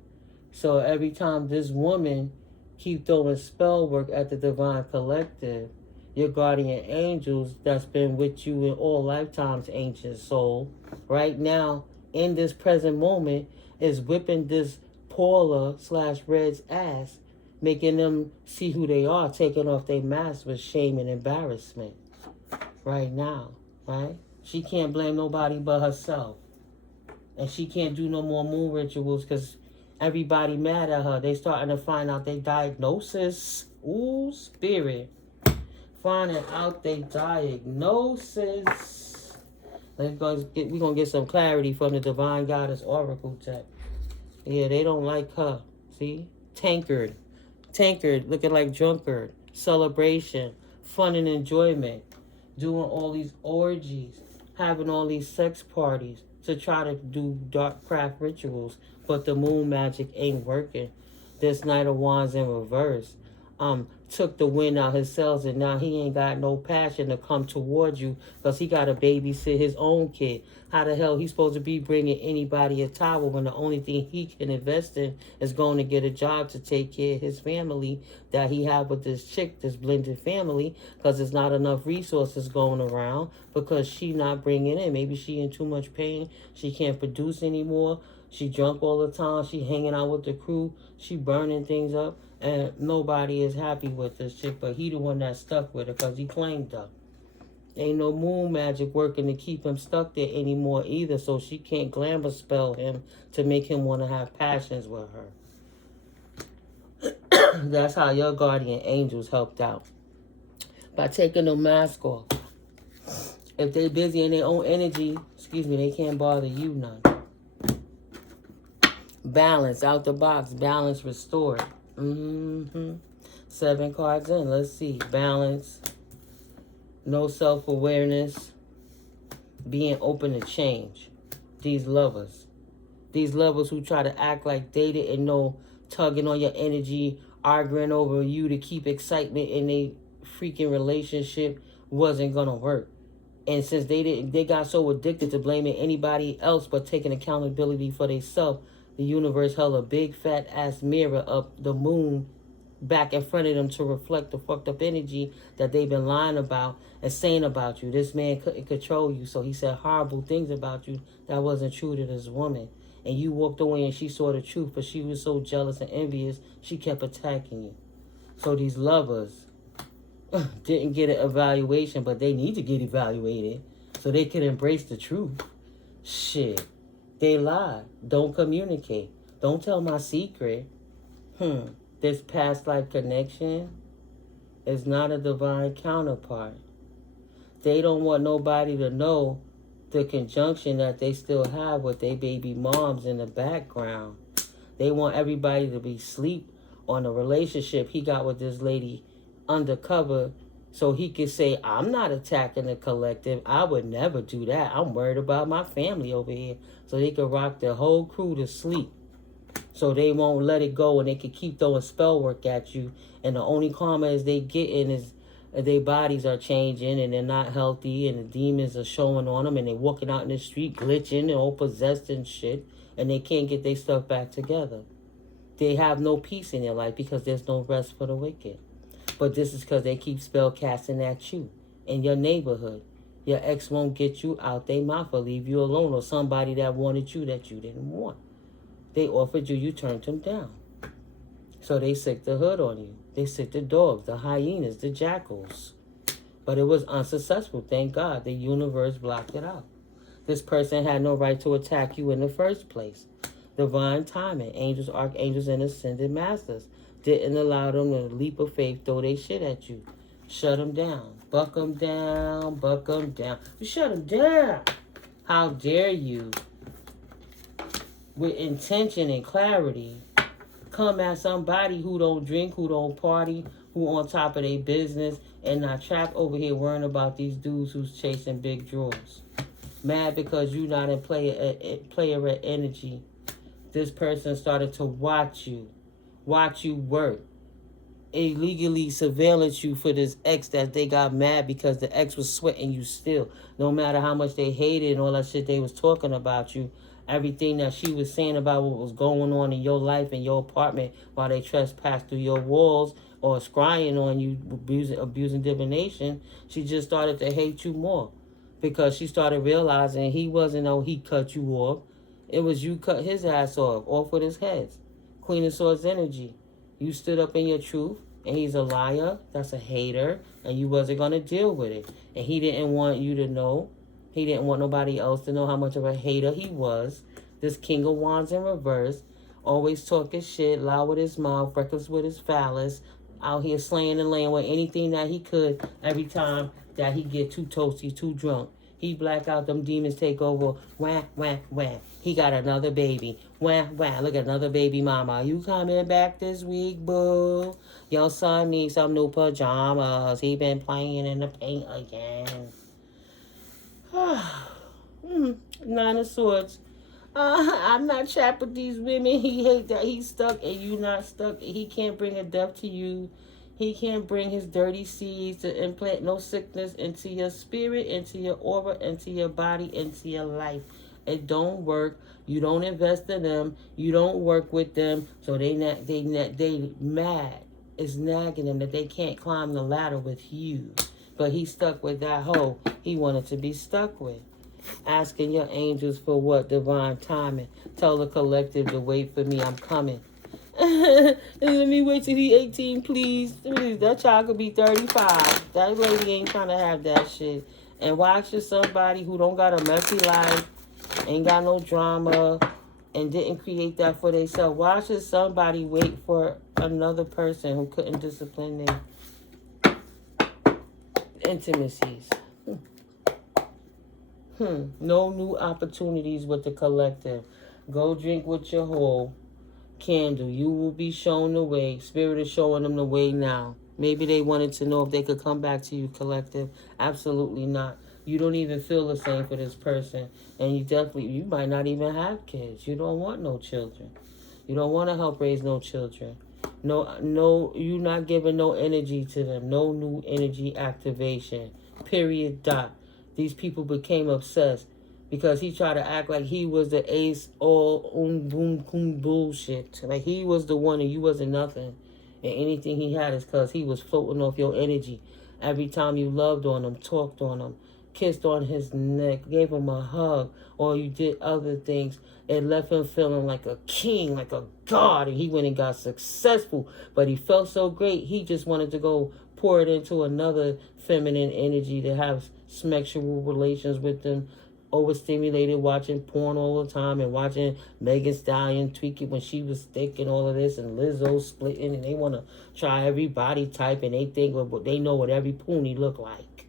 So every time this woman keep throwing spell work at the divine collective, your guardian angels that's been with you in all lifetimes, ancient soul, right now, in this present moment, is whipping this Paula/Red's ass, making them see who they are, taking off their masks with shame and embarrassment. Right now, right? She can't blame nobody but herself. And she can't do no more moon rituals because everybody mad at her. They starting to find out their diagnosis. Ooh, spirit. Finding out their diagnosis. We're going to get some clarity from the Divine Goddess Oracle Tech. Yeah, they don't like her. See? Tankard, looking like drunkard. Celebration. Fun and enjoyment. Doing all these orgies. Having all these sex parties to try to do dark craft rituals. But the moon magic ain't working. This Knight of Wands in reverse. Took the wind out his sails, and now he ain't got no passion to come towards you because he got to babysit his own kid. How the hell he supposed to be bringing anybody a towel when the only thing he can invest in is going to get a job to take care of his family that he have with this chick, this blended family, because there's not enough resources going around because she not bringing in. Maybe she in too much pain. She can't produce anymore. She drunk all the time. She hanging out with the crew. She burning things up. And nobody is happy with this chick, but he the one that stuck with her because he claimed her. Ain't no moon magic working to keep him stuck there anymore either, so she can't glamour spell him to make him want to have passions with her. That's how your guardian angels helped out. By taking the mask off. If they busy in their own energy, they can't bother you none. Balance, out the box, balance restored. 7 cards in. Let's see. Balance. No self-awareness. Being open to change. These lovers. These lovers who try to act like they didn't know, tugging on your energy, arguing over you to keep excitement in a freaking relationship wasn't gonna work. And since they got so addicted to blaming anybody else but taking accountability for themselves, the universe held a big fat ass mirror up the moon back in front of them to reflect the fucked up energy that they've been lying about and saying about you. This man couldn't control you, so he said horrible things about you that wasn't true to this woman. And you walked away and she saw the truth, but she was so jealous and envious, she kept attacking you. So these lovers didn't get an evaluation, but they need to get evaluated so they can embrace the truth. Shit. They lie. Don't communicate. Don't tell my secret. This past life connection is not a divine counterpart. They don't want nobody to know the conjunction that they still have with their baby moms in the background. They want everybody to be asleep on the relationship he got with this lady undercover, so he could say, I'm not attacking the collective. I would never do that. I'm worried about my family over here. So they could rock the whole crew to sleep. So they won't let it go, and they could keep throwing spell work at you. And the only karma is they getting is their bodies are changing and they're not healthy, and the demons are showing on them, and they're walking out in the street glitching and all possessed and shit, and they can't get their stuff back together. They have no peace in their life because there's no rest for the wicked. But this is because they keep spell casting at you in your neighborhood. Your ex won't get you out their mouth or leave you alone, or somebody that wanted you that you didn't want. They offered you, you turned them down. So they sick the hood on you. They sick the dogs, the hyenas, the jackals. But it was unsuccessful, thank God. The universe blocked it out. This person had no right to attack you in the first place. Divine timing, angels, archangels, and ascended masters didn't allow them to leap of faith, throw their shit at you. Shut them down. Buck them down. Buck them down. You shut them down. How dare you, with intention and clarity, come at somebody who don't drink, who don't party, who on top of their business, and not trapped over here worrying about these dudes who's chasing big draws. Mad because you not in player energy. This person started to watch you work, illegally surveillance you for this ex that they got mad because the ex was sweating you still. No matter how much they hated and all that shit they was talking about you, everything that she was saying about what was going on in your life and your apartment while they trespassed through your walls or scrying on you, abusing divination, she just started to hate you more because she started realizing he cut you off. It was you cut his ass off with his head. Queen of Swords energy. You stood up in your truth, and he's a liar. That's a hater, and you wasn't going to deal with it. And he didn't want you to know. He didn't want nobody else to know how much of a hater he was. This King of Wands in reverse, always talking shit, loud with his mouth, reckless with his phallus, out here slaying and laying with anything that he could every time that he get too toasty, too drunk. He black out, them demons take over. Wah, wah, wah. He got another baby. Wah, wah. Look at another baby mama. You coming back this week, boo? Your son needs some new pajamas. He been playing in the paint again. Nine of Swords. I'm not trapped with these women. He hate that he's stuck and you not stuck. He can't bring a death to you. He can't bring his dirty seeds to implant no sickness into your spirit, into your aura, into your body, into your life. It don't work. You don't invest in them. You don't work with them. So they mad. It's nagging them that they can't climb the ladder with you. But he's stuck with that hoe he wanted to be stuck with. Asking your angels for what? Divine timing. Tell the collective to wait for me. I'm coming. Let me wait till he's 18, please. That child could be 35. That lady ain't trying to have that shit. And watch for somebody who don't got a messy life, ain't got no drama, and didn't create that for themselves. Watch for somebody wait for another person who couldn't discipline their intimacies. No new opportunities with the collective. Go drink with your whole candle. You will be shown the way. Spirit is showing them the way now. Maybe they wanted to know if they could come back to you, collective. Absolutely not. You don't even feel the same for this person. And you might not even have kids. You don't want no children. You don't want to help raise no children. No, you're not giving no energy to them. No new energy activation. Period. Dot. These people became obsessed because he tried to act like he was the ace all boom boom bullshit. Like he was the one and you wasn't nothing. And anything he had is because he was floating off your energy. Every time you loved on him, talked on him, kissed on his neck, gave him a hug, or you did other things, it left him feeling like a king, like a god, and he went and got successful. But he felt so great, he just wanted to go pour it into another feminine energy to have sexual relations with them, overstimulated, watching porn all the time and watching Megan Stallion tweak it when she was thick and all of this, and Lizzo splitting, and they want to try every body type, and they think they know what every pony look like.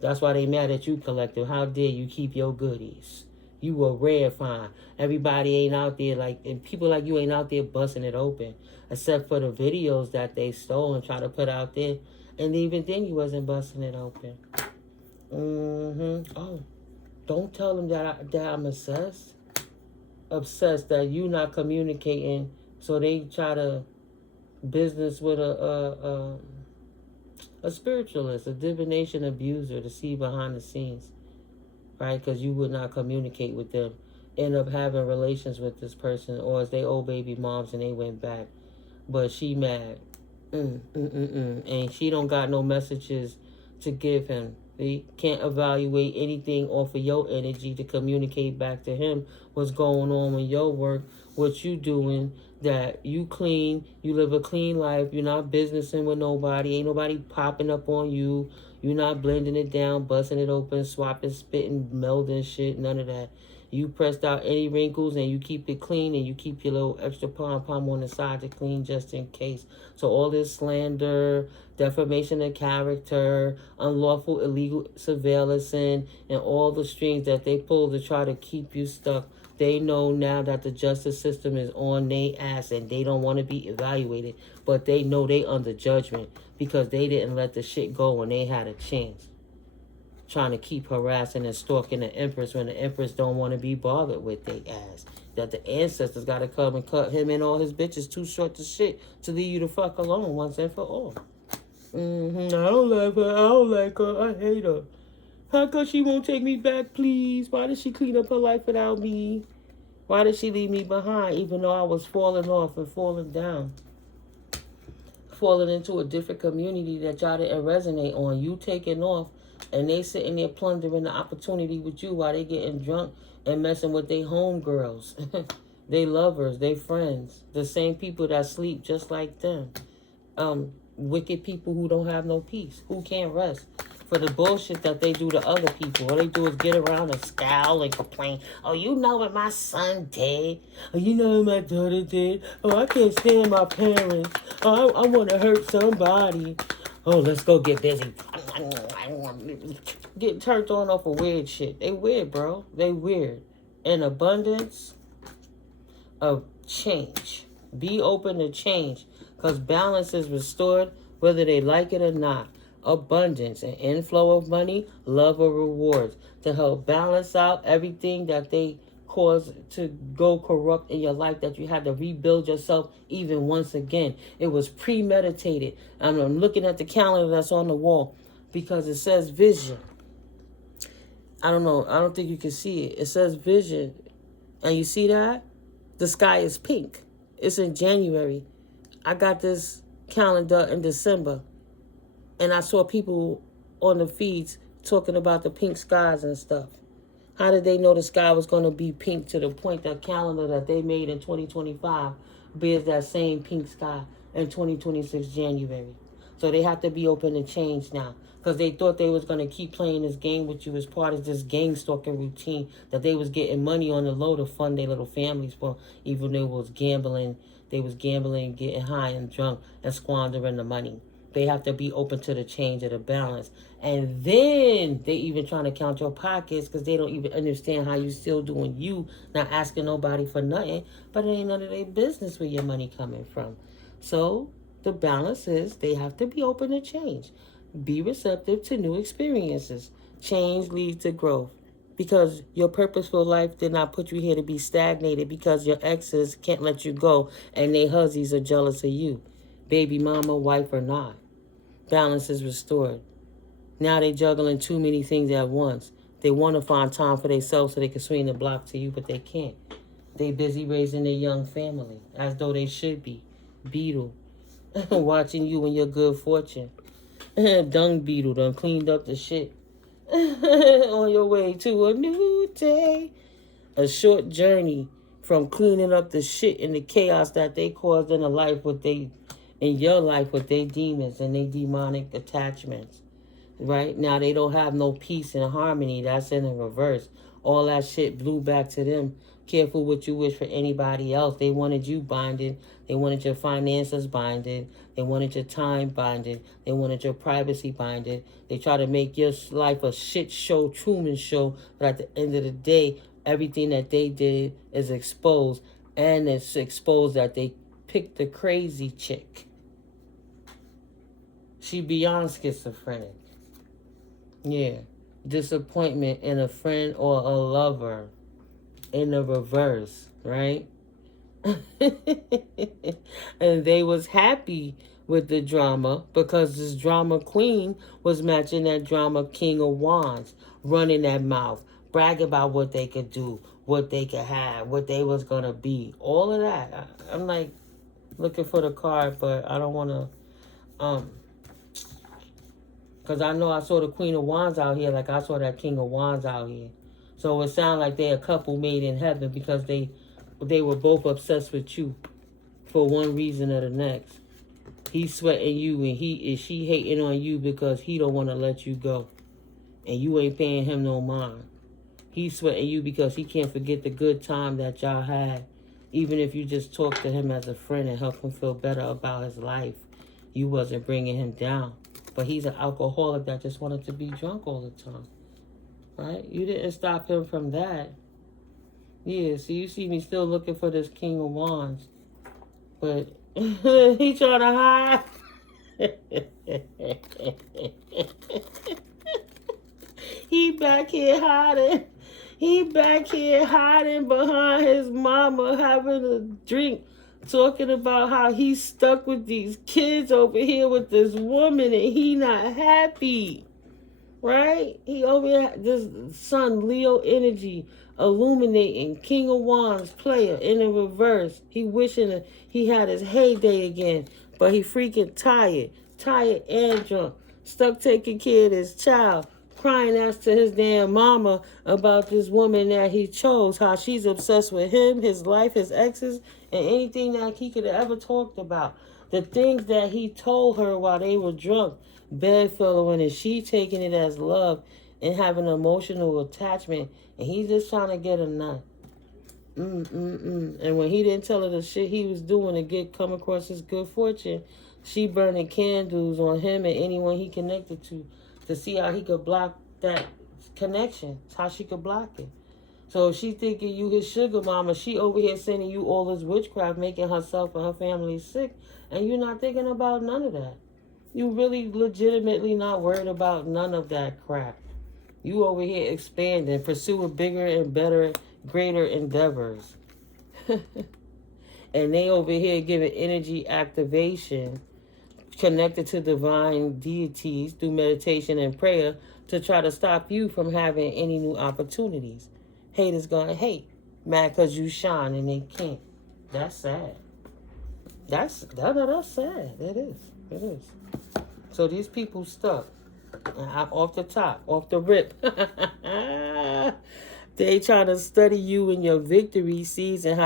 That's why they mad at you, collective. How dare you keep your goodies? You were rare fine. Everybody ain't out there and people like you ain't out there busting it open, except for the videos that they stole and try to put out there. And even then, you wasn't busting it open. Oh, don't tell them that I'm obsessed. Obsessed that you not communicating, so they try to business with a spiritualist, a divination abuser to see behind the scenes, right? Because you would not communicate with them. End up having relations with this person, or as they old baby moms and they went back. But she mad. And she don't got no messages to give him. He can't evaluate anything off of your energy to communicate back to him what's going on with your work, what you doing, that you clean, you live a clean life, you're not businessing with nobody, ain't nobody popping up on you, you're not blending it down, busting it open, swapping, spitting, melding shit, none of that. You pressed out any wrinkles and you keep it clean, and you keep your little extra pom-pom on the side to clean just in case. So all this slander, defamation of character, unlawful illegal surveillance, and all the strings that they pull to try to keep you stuck. They know now that the justice system is on their ass and they don't want to be evaluated. But they know they under judgment because they didn't let the shit go when they had a chance. Trying to keep harassing and stalking the Empress when the Empress don't want to be bothered with their ass. That the ancestors got to come and cut him and all his bitches too short to shit to leave you the fuck alone once and for all. I don't like her. I don't like her. I hate her. How come she won't take me back, please? Why did she clean up her life without me? Why did she leave me behind even though I was falling off and falling down? Falling into a different community that y'all didn't resonate on. You taking off and they sitting there plundering the opportunity with you while they getting drunk and messing with they homegirls. They lovers, they friends. The same people that sleep just like them. Wicked people who don't have no peace. Who can't rest. For the bullshit that they do to other people. All they do is get around and scowl and complain. Oh, you know what my son did? Oh, you know what my daughter did? Oh, I can't stand my parents. Oh, I want to hurt somebody. Oh, let's go get busy. Getting turned on off of weird shit. They weird, bro. They weird. An abundance of change. Be open to change. Because balance is restored whether they like it or not. Abundance, an inflow of money, love, or rewards to help balance out everything that they cause to go corrupt in your life, that you had to rebuild yourself even once again. It was premeditated. And I'm looking at the calendar that's on the wall because it says vision. I don't know. I don't think you can see it. It says vision. And you see that? The sky is pink. It's in January. I got this calendar in December. And I saw people on the feeds talking about the pink skies and stuff. How did they know the sky was going to be pink to the point that calendar that they made in 2025 bears that same pink sky in 2026 January? So they have to be open to change now. Because they thought they was going to keep playing this game with you as part of this gang stalking routine. That they was getting money on the low to fund their little families for. Even though they was gambling, getting high and drunk and squandering the money. They have to be open to the change of the balance. And then they even trying to count your pockets because they don't even understand how you still doing you, not asking nobody for nothing. But it ain't none of their business where your money coming from. So the balance is they have to be open to change. Be receptive to new experiences. Change leads to growth. Because your purposeful life did not put you here to be stagnated because your exes can't let you go and they hussies are jealous of you. Baby mama, wife or not. Balance is restored. Now they juggling too many things at once. They want to find time for themselves so they can swing the block to you, but they can't. They busy raising their young family as though they should be. Beetle. Watching you and your good fortune. Dung beetle done cleaned up the shit. On your way to a new day. A short journey from cleaning up the shit and the chaos that they caused in your life with their demons and their demonic attachments. Right? Now they don't have no peace and harmony. That's in the reverse. All that shit blew back to them. Careful what you wish for anybody else. They wanted you binded. They wanted your finances binded. They wanted your time binded. They wanted your privacy binded. They try to make your life a shit show, Truman Show. But at the end of the day, everything that they did is exposed. And it's exposed that they picked the crazy chick. She beyond schizophrenic. Yeah. Disappointment in a friend or a lover in the reverse, right? And they was happy with the drama because this drama queen was matching that drama king of wands, running that mouth, brag about what they could do, what they could have, what they was gonna be, all of that. I'm like looking for the card, but I don't want to because I know I saw the Queen of Wands out here like I saw that King of Wands out here. So it sounds like they're a couple made in heaven because they were both obsessed with you for one reason or the next. He's sweating you and she hating on you because he don't want to let you go. And you ain't paying him no mind. He's sweating you because he can't forget the good time that y'all had. Even if you just talk to him as a friend and help him feel better about his life. You wasn't bringing him down. But he's an alcoholic that just wanted to be drunk all the time. Right? You didn't stop him from that. Yeah, so you see me still looking for this King of Wands. But he trying to hide. He back here hiding. He back here hiding behind his mama having a drink. Talking about how he's stuck with these kids over here with this woman and he not happy. Right? He over here, this sun, Leo energy, illuminating, King of Wands, player, in the reverse. He wishing he had his heyday again, but he freaking tired and drunk, stuck taking care of his child, crying as to his damn mama about this woman that he chose, how she's obsessed with him, his life, his exes, and anything that he could have ever talked about. The things that he told her while they were drunk, bedfellowing, and she taking it as love and having an emotional attachment, and he's just trying to get a nut. And when he didn't tell her the shit he was doing to come across his good fortune, she burning candles on him and anyone he connected to see how he could block that connection, how she could block it. So she thinking you his sugar mama, she over here sending you all this witchcraft, making herself and her family sick, and you're not thinking about none of that. You really legitimately not worried about none of that crap. You over here expanding, pursuing bigger and better, greater endeavors. And they over here giving energy activation connected to divine deities through meditation and prayer to try to stop you from having any new opportunities. Haters gonna hate. Mad because you shine and they can't. That's sad. That's sad. It is. So these people stuck. Off the top, off the rip. They try to study you in your victory season,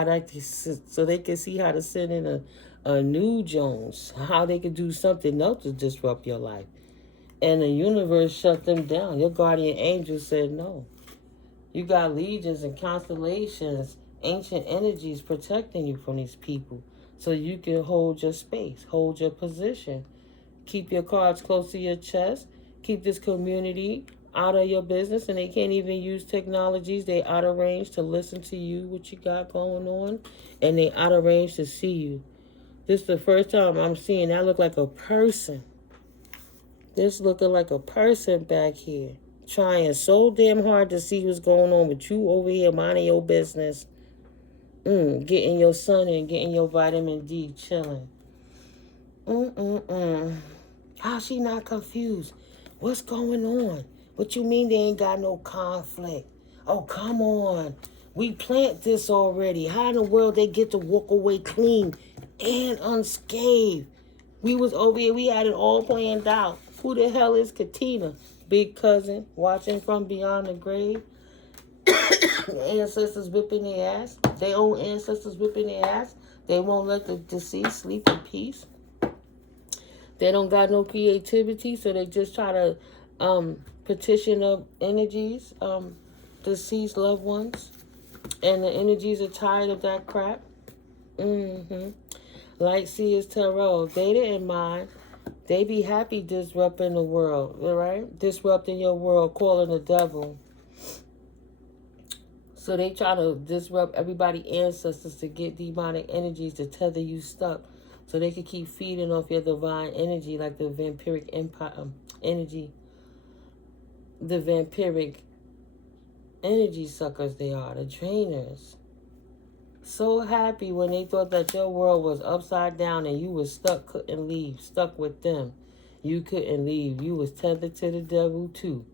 so they can see how to send in a new Jones, how they could do something else to disrupt your life. And the universe shut them down. Your guardian angel said no. You got legions and constellations, ancient energies protecting you from these people, so you can hold your space, hold your position. Keep your cards close to your chest. Keep this community out of your business, and they can't even use technologies. They out of range to listen to you, what you got going on, and they out of range to see you. This is the first time I'm seeing that look like a person. This looking like a person back here, trying so damn hard to see what's going on with you over here minding your business, getting your sun and getting your vitamin D, chilling. How she not confused? What's going on? What you mean they ain't got no conflict? Oh, come on. We plant this already. How in the world they get to walk away clean and unscathed? We was over here. We had it all planned out. Who the hell is Katina? Big cousin watching from beyond the grave. Ancestors whipping their ass. Their own ancestors whipping their ass. They won't let the deceased sleep in peace. They don't got no creativity, so they just try to petition up energies, deceased loved ones. And the energies are tired of that crap. Like seers tarot, they didn't mind. They be happy disrupting the world, right? Disrupting your world, calling the devil. So they try to disrupt everybody's ancestors to get demonic energies to tether you stuck. So they can keep feeding off your divine energy like the vampiric energy. The vampiric energy suckers they are, the drainers. So happy when they thought that your world was upside down and you was stuck, couldn't leave, stuck with them. You couldn't leave. You was tethered to the devil too.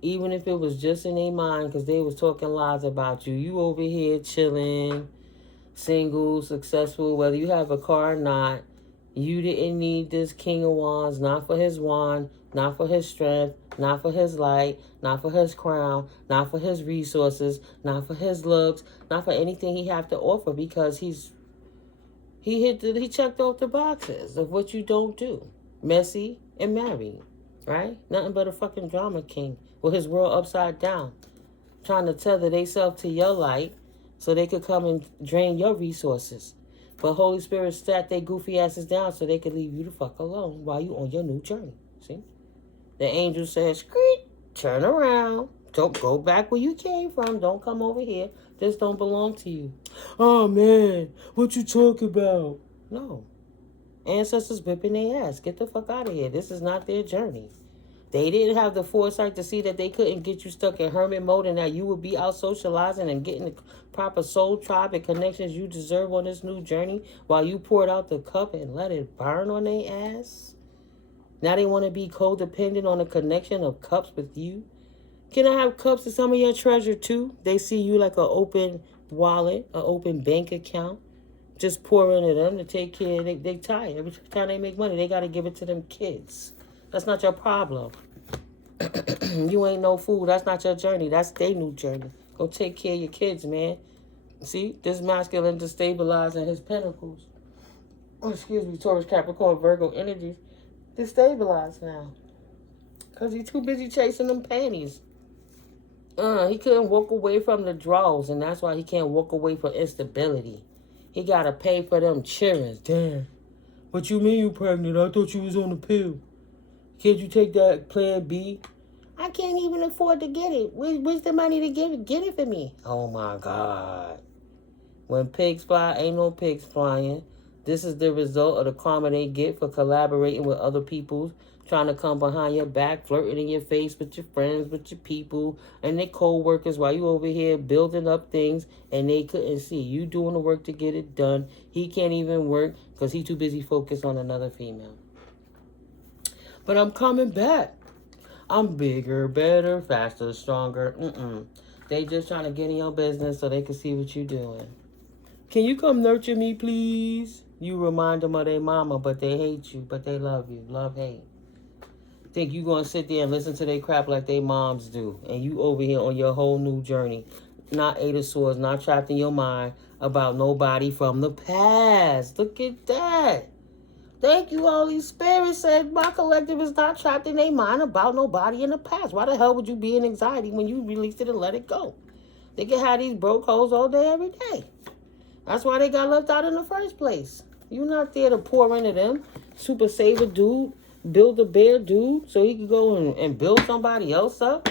Even if it was just in their mind because they was talking lies about you. You over here chilling, single, successful, whether you have a car or not. You didn't need this King of Wands, not for his wand, not for his strength, not for his light, not for his crown, not for his resources, not for his looks, not for anything he have to offer because he checked off the boxes of what you don't do. Messy and married, right? Nothing but a fucking drama king with his world upside down, trying to tether themselves to your light so they could come and drain your resources. But Holy Spirit sat their goofy asses down so they could leave you the fuck alone while you on your new journey. See? The angel says, "Screet, turn around. Don't go back where you came from. Don't come over here. This don't belong to you." Oh, man, what you talking about? No. Ancestors whipping their ass. Get the fuck out of here. This is not their journey. They didn't have the foresight to see that they couldn't get you stuck in hermit mode and that you would be out socializing and getting the proper soul tribe and connections you deserve on this new journey while you poured out the cup and let it burn on their ass. Now they want to be codependent on a connection of cups with you. Can I have cups of some of your treasure too? They see you like an open wallet, an open bank account. Just pour into them to take care. They tired. Every time they make money, they got to give it to them kids. That's not your problem. You ain't no fool. That's not your journey. That's their new journey. Go take care of your kids, man. See, this masculine destabilizing his pentacles. Oh, excuse me, Taurus, Capricorn, Virgo energies. Destabilized now. Because he's too busy chasing them panties. He couldn't walk away from the draws, and that's why he can't walk away from instability. He got to pay for them cheerings. Damn. What you mean you pregnant? I thought you was on the pill. Can't you take that plan B? I can't even afford to get it. Where's the money to get it for me? Oh, my God. When pigs fly, ain't no pigs flying. This is the result of the karma they get for collaborating with other people, trying to come behind your back, flirting in your face with your friends, with your people, and their co-workers while you over here building up things, and they couldn't see. You doing the work to get it done. He can't even work because he too busy focused on another female. But I'm coming back. I'm bigger, better, faster, stronger. They just trying to get in your business so they can see what you're doing. Can you come nurture me, please? You remind them of their mama, but they hate you, but they love you. Love, hate. Think you going to sit there and listen to their crap like they moms do. And you over here on your whole new journey. Not Eight of Swords, not trapped in your mind about nobody from the past. Look at that. Thank you, Holy Spirit said my collective is not trapped in their mind about nobody in the past. Why the hell would you be in anxiety when you released it and let it go? They can have these broke hoes all day, every day. That's why they got left out in the first place. You're not there to pour into them. Super save a dude, build a bear dude so he can go and build somebody else up.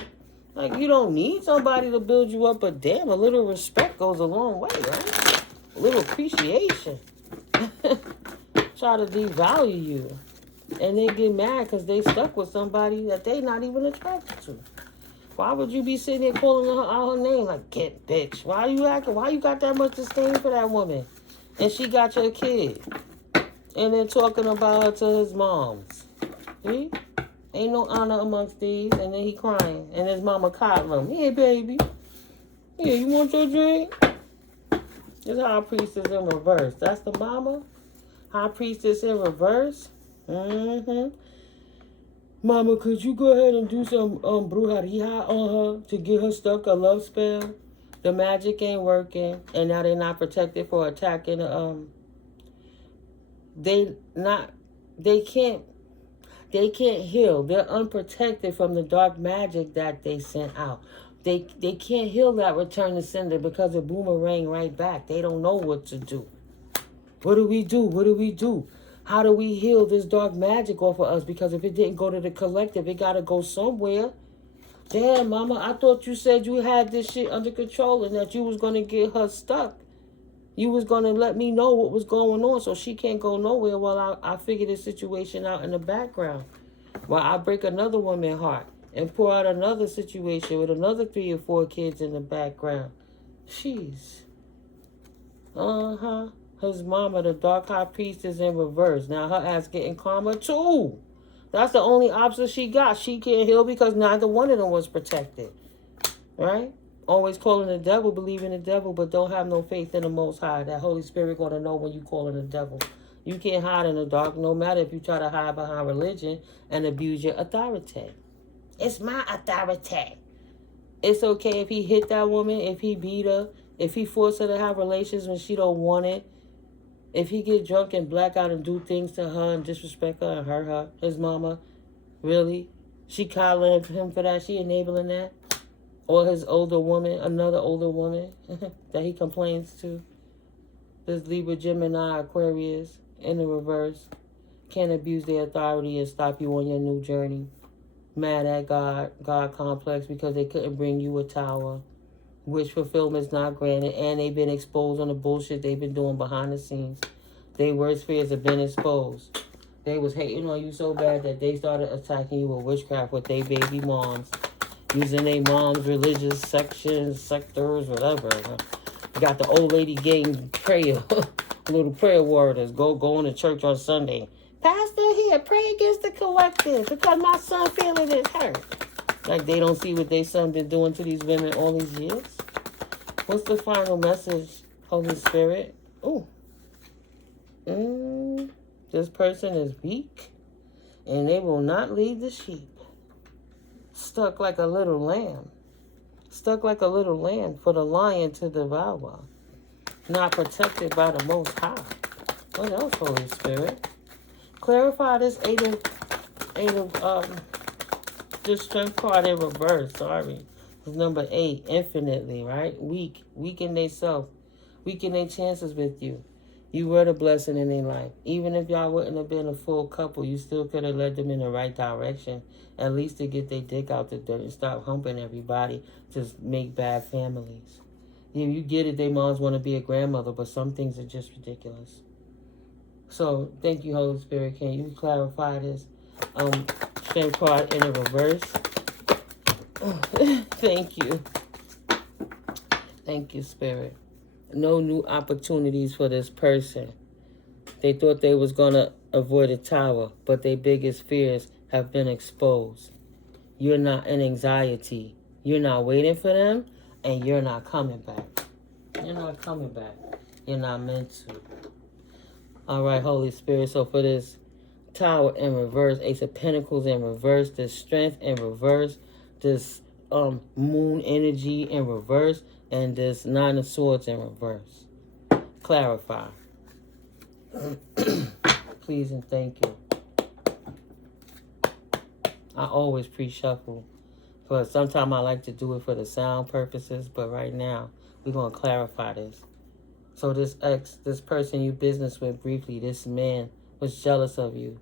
Like, you don't need somebody to build you up, but damn, a little respect goes a long way, right? A little appreciation. Try to devalue you. And they get mad because they stuck with somebody that they not even attracted to. Why would you be sitting there calling her out her name like, get bitch? Why you acting? Why you got that much disdain for that woman? And she got your kid. And then talking about her to his moms. See? Ain't no honor amongst these. And then he crying. And his mama coddling him. Yeah, baby. Yeah, you want your drink? This high priestess in reverse. That's the mama? High priestess in reverse? Mm-hmm. Mama, could you go ahead and do some brujeria on her to get her stuck a love spell? The magic ain't working, and now they're not protected for attacking. They not. They can't. They can't heal. They're unprotected from the dark magic that they sent out. They can't heal that return to sender because it boomerang right back. They don't know what to do. What do we do? What do we do? How do we heal this dark magic off of us? Because if it didn't go to the collective, it got to go somewhere. Damn, Mama, I thought you said you had this shit under control and that you was going to get her stuck. You was going to let me know what was going on so she can't go nowhere while I figure this situation out in the background. While I break another woman's heart and pour out another situation with another 3 or 4 kids in the background. Jeez. Uh-huh. His mama, the dark high priest, is in reverse. Now her ass getting karma too. That's the only option she got. She can't heal because neither one of them was protected. Right? Always calling the devil, believing the devil, but don't have no faith in the Most High. That Holy Spirit gonna know when you calling the devil. You can't hide in the dark, no matter if you try to hide behind religion and abuse your authority. It's my authority. It's okay if he hit that woman, if he beat her, if he forced her to have relations when she don't want it, if he get drunk and black out and do things to her and disrespect her and hurt her, his mama, really? She coddling him for that? She enabling that? Or his older woman, another older woman that he complains to? This Libra, Gemini, Aquarius, in the reverse, can't abuse their authority and stop you on your new journey. Mad at God complex because they couldn't bring you a tower. Wish fulfillment's not granted, and they've been exposed on the bullshit they've been doing behind the scenes. Their worst fears have been exposed. They was hating on you so bad that they started attacking you with witchcraft with their baby moms, using their moms' religious sections, sectors, whatever. You got the old lady gang prayer, little prayer warriors, going to church on Sunday. Pastor here, pray against the collective because my son feeling is hurt. Like they don't see what their son been doing to these women all these years. What's the final message, Holy Spirit? Ooh. This person is weak and they will not lead the sheep. Stuck like a little lamb. Stuck like a little lamb for the lion to devour. Not protected by the Most High. What else, Holy Spirit? Clarify this eight of this strength card in reverse. Sorry. It's number 8. Infinitely, right? Weak in they self. Weak in their chances with you. You were the blessing in their life. Even if y'all wouldn't have been a full couple, you still could have led them in the right direction. At least to get their dick out the dirt and stop humping everybody to make bad families. Yeah, you get it. Their moms want to be a grandmother, but some things are just ridiculous. So, thank you, Holy Spirit. Can you clarify this strength card in a reverse? Thank you. Thank you, Spirit. No new opportunities for this person. They thought they was going to avoid a tower, but their biggest fears have been exposed. You're not in anxiety. You're not waiting for them, and you're not coming back. You're not coming back. You're not meant to. All right, Holy Spirit. So for this tower in reverse, Ace of Pentacles in reverse, this strength in reverse, this moon energy in reverse, and this 9 of Swords in reverse. Clarify. Please and thank you. I always pre-shuffle, but sometimes I like to do it for the sound purposes, but right now we're going to clarify this. So this person you business with briefly, this man was jealous of you,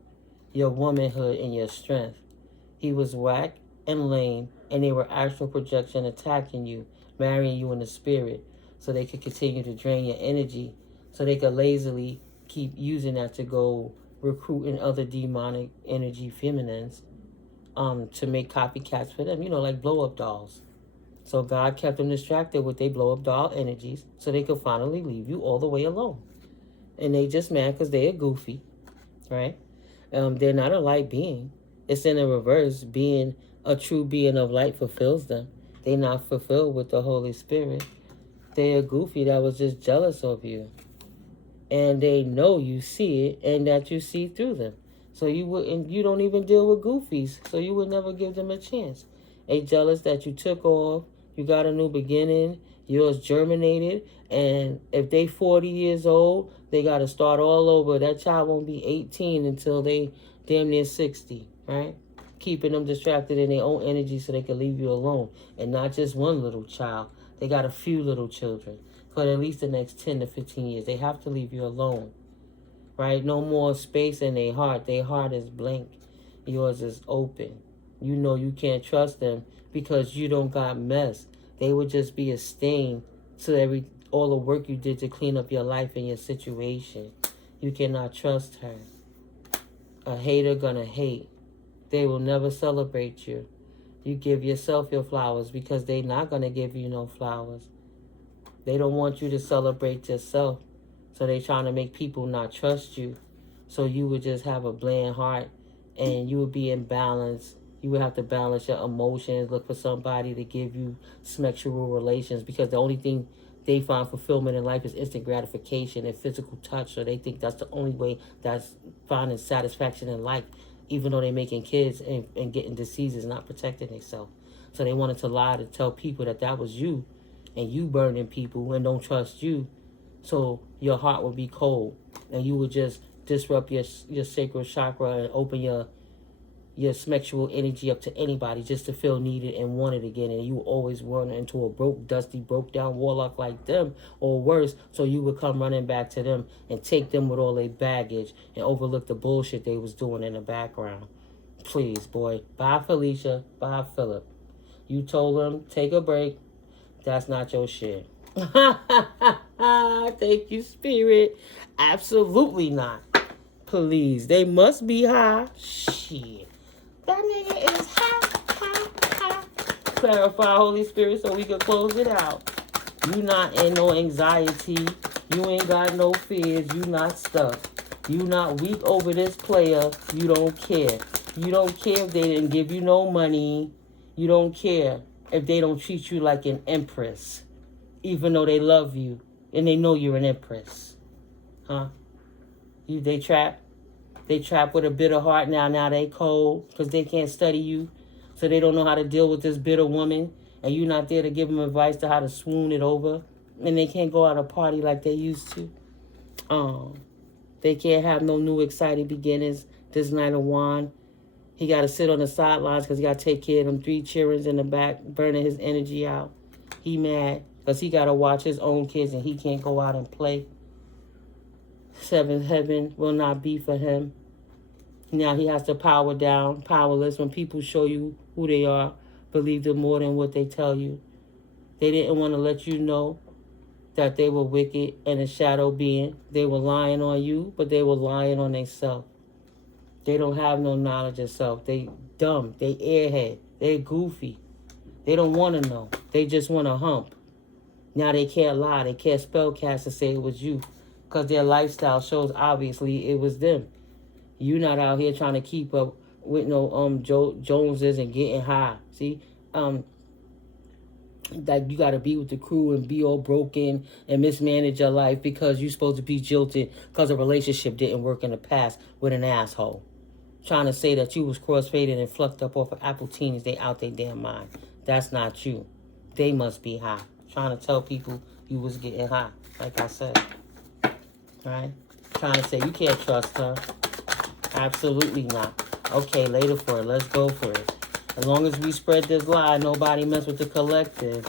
your womanhood and your strength. He was whack and lame, and they were astral projection attacking you, marrying you in the spirit, so they could continue to drain your energy, so they could lazily keep using that to go recruiting other demonic energy feminines to make copycats for them, like blow-up dolls. So God kept them distracted with their blow-up doll energies so they could finally leave you all the way alone. And they just mad because they are goofy, right? They're not a light being. It's in the reverse. Being a true being of light fulfills them. They're not fulfilled with the Holy Spirit. They're goofy that was just jealous of you. And they know you see it and that you see through them. So you don't even deal with goofies. So you would never give them a chance. They jealous that you took off. You got a new beginning. Yours germinated. And if they 40 years old, they got to start all over. That child won't be 18 until they damn near 60, right? Keeping them distracted in their own energy so they can leave you alone. And not just one little child. They got a few little children for at least the next 10 to 15 years. They have to leave you alone, right? No more space in their heart. Their heart is blank. Yours is open. You know you can't trust them because you don't got mess. They would just be a stain to all the work you did to clean up your life and your situation. You cannot trust her. A hater gonna hate. They will never celebrate you. You give yourself your flowers because they not gonna give you no flowers. They don't want you to celebrate yourself. So they trying to make people not trust you. So you would just have a bland heart and you would be imbalanced. You would have to balance your emotions, look for somebody to give you sexual relations because the only thing they find fulfillment in life is instant gratification and physical touch. So they think that's the only way that's finding satisfaction in life, even though they're making kids and getting diseases, not protecting themselves. So they wanted to lie to tell people that was you and you burning people and don't trust you. So your heart would be cold and you would just disrupt your sacral chakra and open your sexual energy up to anybody just to feel needed and wanted again. And you always run into a broke down warlock like them or worse. So you would come running back to them and take them with all their baggage and overlook the bullshit they was doing in the background. Please, boy. Bye, Felicia. Bye, Philip. You told them, take a break. That's not your shit. Thank you, Spirit. Absolutely not. Please. They must be high. Shit. That nigga is high. Clarify, Holy Spirit, so we can close it out. You not in no anxiety. You ain't got no fears. You not stuck. You not weak over this player. You don't care. You don't care if they didn't give you no money. You don't care if they don't treat you like an empress, even though they love you and they know you're an empress. Huh? They trapped with a bitter heart now. Now they cold because they can't study you. So they don't know how to deal with this bitter woman. And you're not there to give them advice to how to swoon it over. And they can't go out and party like they used to. They can't have no new exciting beginnings. This Knight of Wand. He got to sit on the sidelines because he got to take care of them 3 children in the back, burning his energy out. He mad because he got to watch his own kids and he can't go out and play. 7th heaven will not be for him. Now he has to power down, powerless. When people show you who they are, believe them more than what they tell you. They didn't want to let you know that they were wicked and a shadow being. They were lying on you, but they were lying on themselves. They don't have no knowledge of self. They dumb. They airhead. They goofy. They don't want to know. They just want to hump. Now they can't lie. They can't spellcast and say it was you. Because their lifestyle shows obviously it was them. You not out here trying to keep up with no Joneses and getting high. See? Like you got to be with the crew and be all broken and mismanage your life because you're supposed to be jilted because a relationship didn't work in the past with an asshole. Trying to say that you was crossfaded and flucked up off of Apple Teenies, they out their damn mind. That's not you. They must be high. Trying to tell people you was getting high, like I said. Right? Trying to say you can't trust her. Absolutely not. Okay, later for it. Let's go for it. As long as we spread this lie, nobody mess with the collective,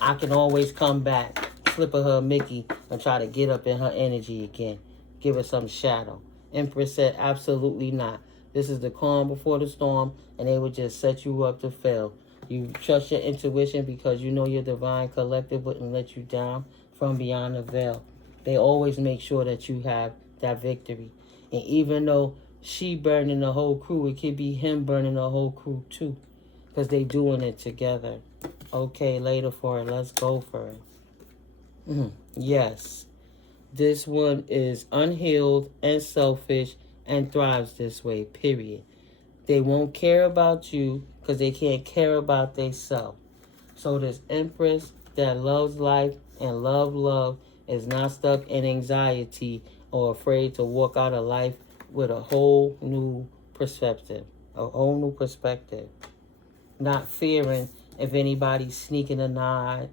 I can always come back, flip her a Mickey, and try to get up in her energy again. Give her some shadow. Empress said, absolutely not. This is the calm before the storm, and they would just set you up to fail. You trust your intuition because you know your divine collective wouldn't let you down from beyond the veil. They always make sure that you have that victory. And even though she burning the whole crew, it could be him burning the whole crew too. Because they doing it together. Okay, later for it. Let's go for it. Yes. This one is unhealed and selfish and thrives this way, period. They won't care about you because they can't care about themselves. So this empress that loves life and love is not stuck in anxiety or afraid to walk out of life with a whole new perspective. A whole new perspective. Not fearing if anybody's sneaking a nod,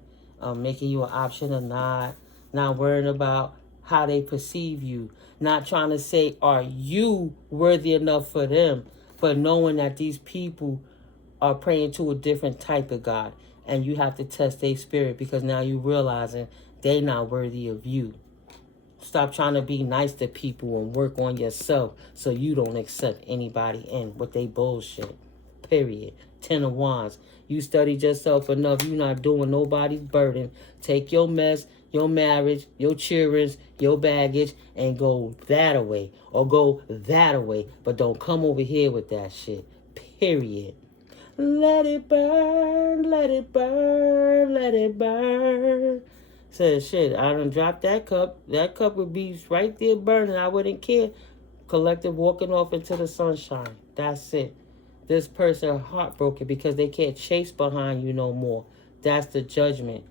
making you an option or not. Not worrying about how they perceive you. Not trying to say, are you worthy enough for them? But knowing that these people are praying to a different type of God. And you have to test their spirit because now you realizing they not worthy of you. Stop trying to be nice to people and work on yourself so you don't accept anybody in with they bullshit. Period. 10 of Wands. You studied yourself enough. You not doing nobody's burden. Take your mess, your marriage, your children, your baggage, and go that away. Or go that away. But don't come over here with that shit. Period. Let it burn, let it burn, let it burn. Said, shit, I done dropped that cup. That cup would be right there burning. I wouldn't care. Collective walking off into the sunshine. That's it. This person heartbroken because they can't chase behind you no more. That's the judgment.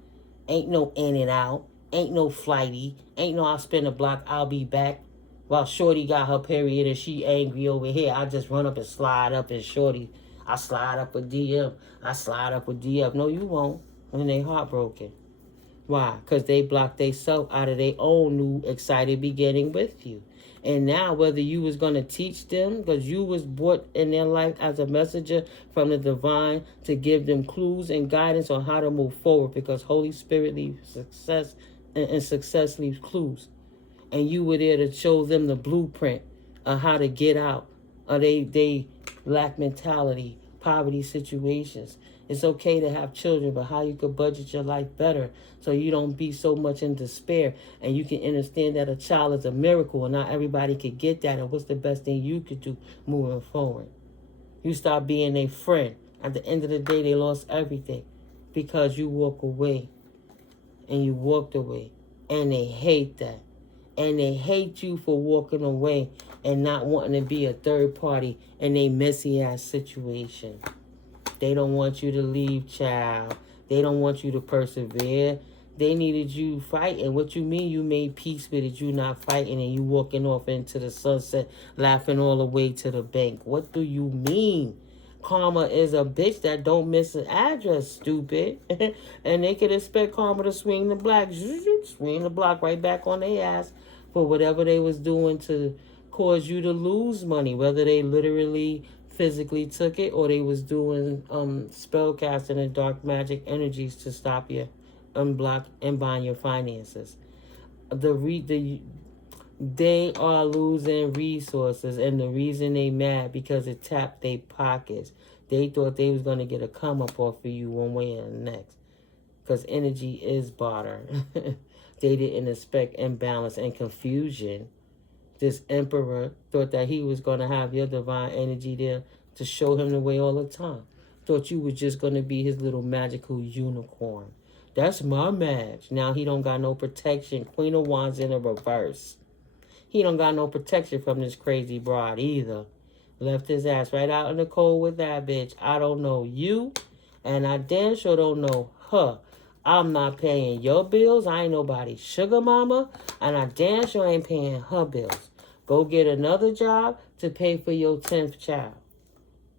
Ain't no in and out. Ain't no flighty. Ain't no I'll spin a block, I'll be back. While Shorty got her period and she angry over here, I just run up and slide up and Shorty, I slide up with DM. I slide up with DF. No, you won't when they heartbroken. Why? Because they blocked themselves out of their own new excited beginning with you. And now whether you was going to teach them, because you was brought in their life as a messenger from the divine to give them clues and guidance on how to move forward, because Holy Spirit leaves success and success leaves clues. And you were there to show them the blueprint of how to get out of they lack mentality, poverty situations. It's okay to have children, but how you could budget your life better so you don't be so much in despair and you can understand that a child is a miracle and not everybody could get that, and what's the best thing you could do moving forward. You start being a friend. At the end of the day, they lost everything because you walk away and you walked away, and they hate that. And they hate you for walking away and not wanting to be a third party in a messy ass situation. They don't want you to leave, child. They don't want you to persevere. They needed you fighting. What you mean you made peace with it? You not fighting and you walking off into the sunset, laughing all the way to the bank. What do you mean? Karma is a bitch that don't miss an address, stupid. And they could expect karma to swing the block, swing the block right back on their ass for whatever they was doing to cause you to lose money, whether they literally physically took it or they was doing spell casting and dark magic energies to stop you, unblock and bind your finances. They are losing resources, and the reason they mad because it tapped their pockets. They thought they was going to get a come up off of you one way or the next, because energy is barter. They didn't expect imbalance and confusion. This emperor thought that he was going to have your divine energy there to show him the way all the time. Thought you were just going to be his little magical unicorn. That's my match. Now he don't got no protection. Queen of Wands in a reverse. He don't got no protection from this crazy broad either. Left his ass right out in the cold with that bitch. I don't know you, and I damn sure don't know her. I'm not paying your bills. I ain't nobody's sugar mama, and I damn sure ain't paying her bills. Go get another job to pay for your 10th child.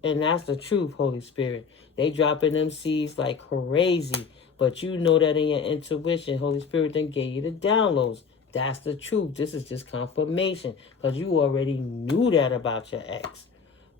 And that's the truth, Holy Spirit. They dropping them seeds like crazy, but you know that in your intuition, Holy Spirit then gave you the downloads. That's the truth. This is just confirmation because you already knew that about your ex.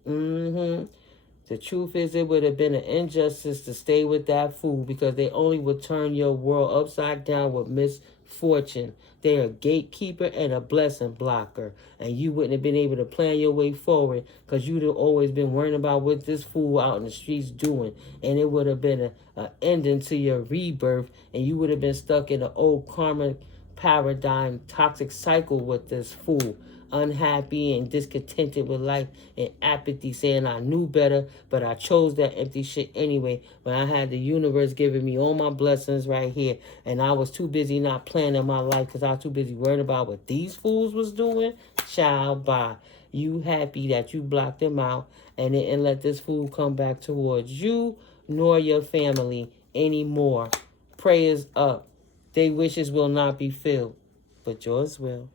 The truth is it would have been an injustice to stay with that fool because they only would turn your world upside down with misfortune. They're a gatekeeper and a blessing blocker. And you wouldn't have been able to plan your way forward because you'd have always been worrying about what this fool out in the streets doing. And it would have been an ending to your rebirth. And you would have been stuck in an old karmic paradigm toxic cycle with this fool, unhappy and discontented with life and apathy, saying I knew better but I chose that empty shit anyway when I had the universe giving me all my blessings right here, and I was too busy not planning my life because I was too busy worrying about what these fools was doing. Child, bye. You happy that you blocked them out and didn't let this fool come back towards you nor your family anymore. Prayers up. Their wishes will not be filled, but yours will.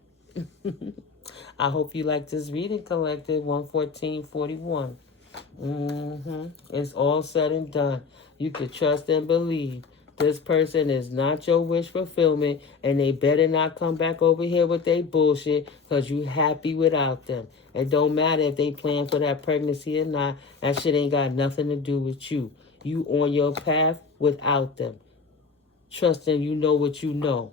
I hope you like this reading, Collective 11441. It's all said and done. You can trust and believe. This person is not your wish fulfillment, and they better not come back over here with their bullshit because you happy without them. It don't matter if they plan for that pregnancy or not. That shit ain't got nothing to do with you. You on your path without them. Trust them, you know what you know.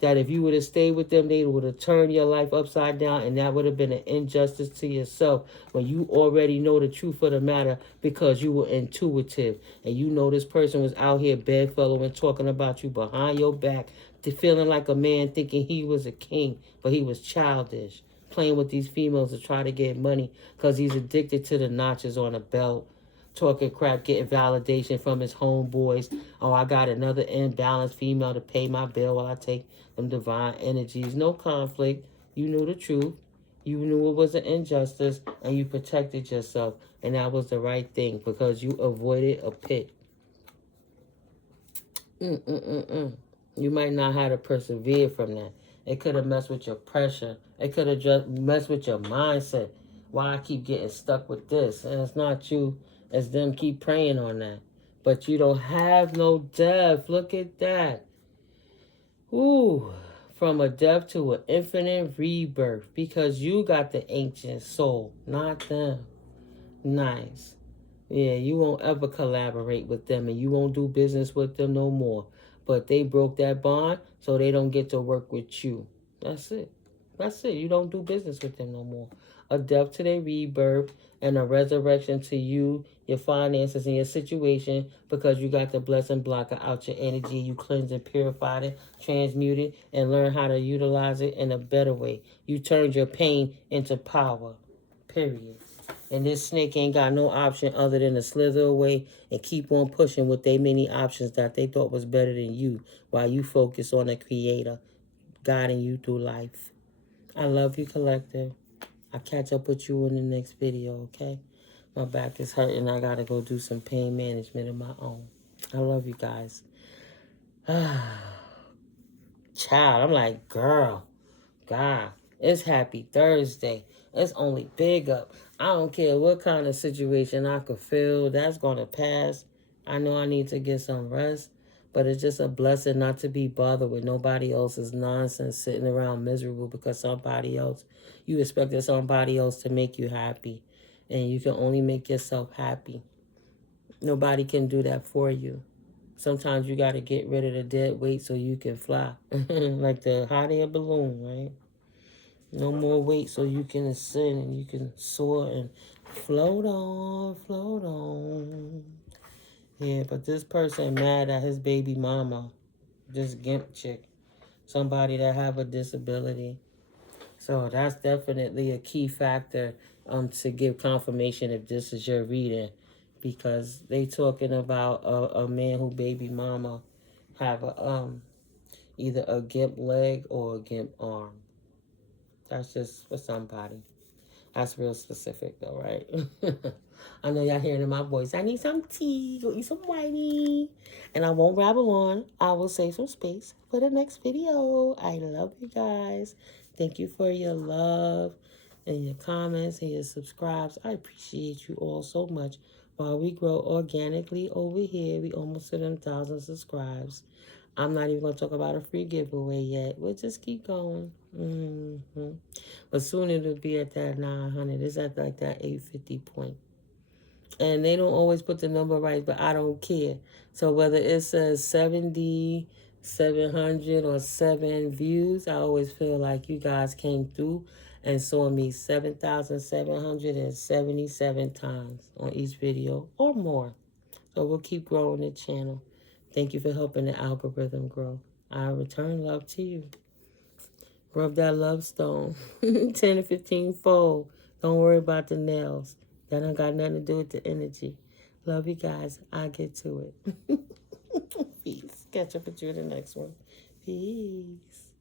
That if you would have stayed with them, they would have turned your life upside down, and that would have been an injustice to yourself when you already know the truth of the matter because you were intuitive. And you know this person was out here bedfellow and talking about you behind your back, to feeling like a man thinking he was a king, but he was childish, playing with these females to try to get money because he's addicted to the notches on a belt. Talking crap, getting validation from his homeboys. Oh, I got another imbalanced female to pay my bill while I take them divine energies. No conflict. You knew the truth. You knew it was an injustice, and you protected yourself. And that was the right thing because you avoided a pit. You might not have to persevere from that. It could have messed with your pressure. It could have just messed with your mindset. Why I keep getting stuck with this? And it's not you. It's them keep praying on that. But you don't have no death. Look at that. Ooh. From a death to an infinite rebirth. Because you got the ancient soul. Not them. Nice. Yeah, you won't ever collaborate with them and you won't do business with them no more. But they broke that bond, so they don't get to work with you. That's it. That's it. You don't do business with them no more. A death to their rebirth and a resurrection to you, your finances, and your situation because you got the blessing blocker out your energy. You cleansed and purified it, transmuted, and learned how to utilize it in a better way. You turned your pain into power. Period. And this snake ain't got no option other than to slither away and keep on pushing with they many options that they thought was better than you while you focus on the creator guiding you through life. I love you, Collective. I'll catch up with you in the next video, okay? My back is hurting. I got to go do some pain management of my own. I love you guys. Child, I'm like, girl, God, it's happy Thursday. It's only big up. I don't care what kind of situation I could feel. That's going to pass. I know I need to get some rest. But it's just a blessing not to be bothered with nobody else's nonsense sitting around miserable because somebody else, you expected somebody else to make you happy. And you can only make yourself happy. Nobody can do that for you. Sometimes you got to get rid of the dead weight so you can fly. Like the hot air balloon, right? No more weight so you can ascend and you can soar and float on, float on. Yeah, but this person mad at his baby mama. This gimp chick. Somebody that have a disability. So that's definitely a key factor to give confirmation if this is your reading. Because they talking about a man who baby mama have a either a gimp leg or a gimp arm. That's just for somebody. That's real specific though, right? I know y'all hearing in my voice. I need some tea. Go eat some whitey. And I won't rabble on. I will save some space for the next video. I love you guys. Thank you for your love and your comments and your subscribes. I appreciate you all so much. While we grow organically over here, we almost to them 1,000 subscribes. I'm not even going to talk about a free giveaway yet. We'll just keep going. But soon it'll be at that 900. It's at like that 850 point. And they don't always put the number right, but I don't care. So whether it says 70, 700, or 7 views, I always feel like you guys came through and saw me 7,777 times on each video or more. So we'll keep growing the channel. Thank you for helping the algorithm grow. I return love to you. Rub that love stone. 10 to 15 fold. Don't worry about the nails. That don't got nothing to do with the energy. Love you guys. I'll get to it. Peace. Catch up with you in the next one. Peace.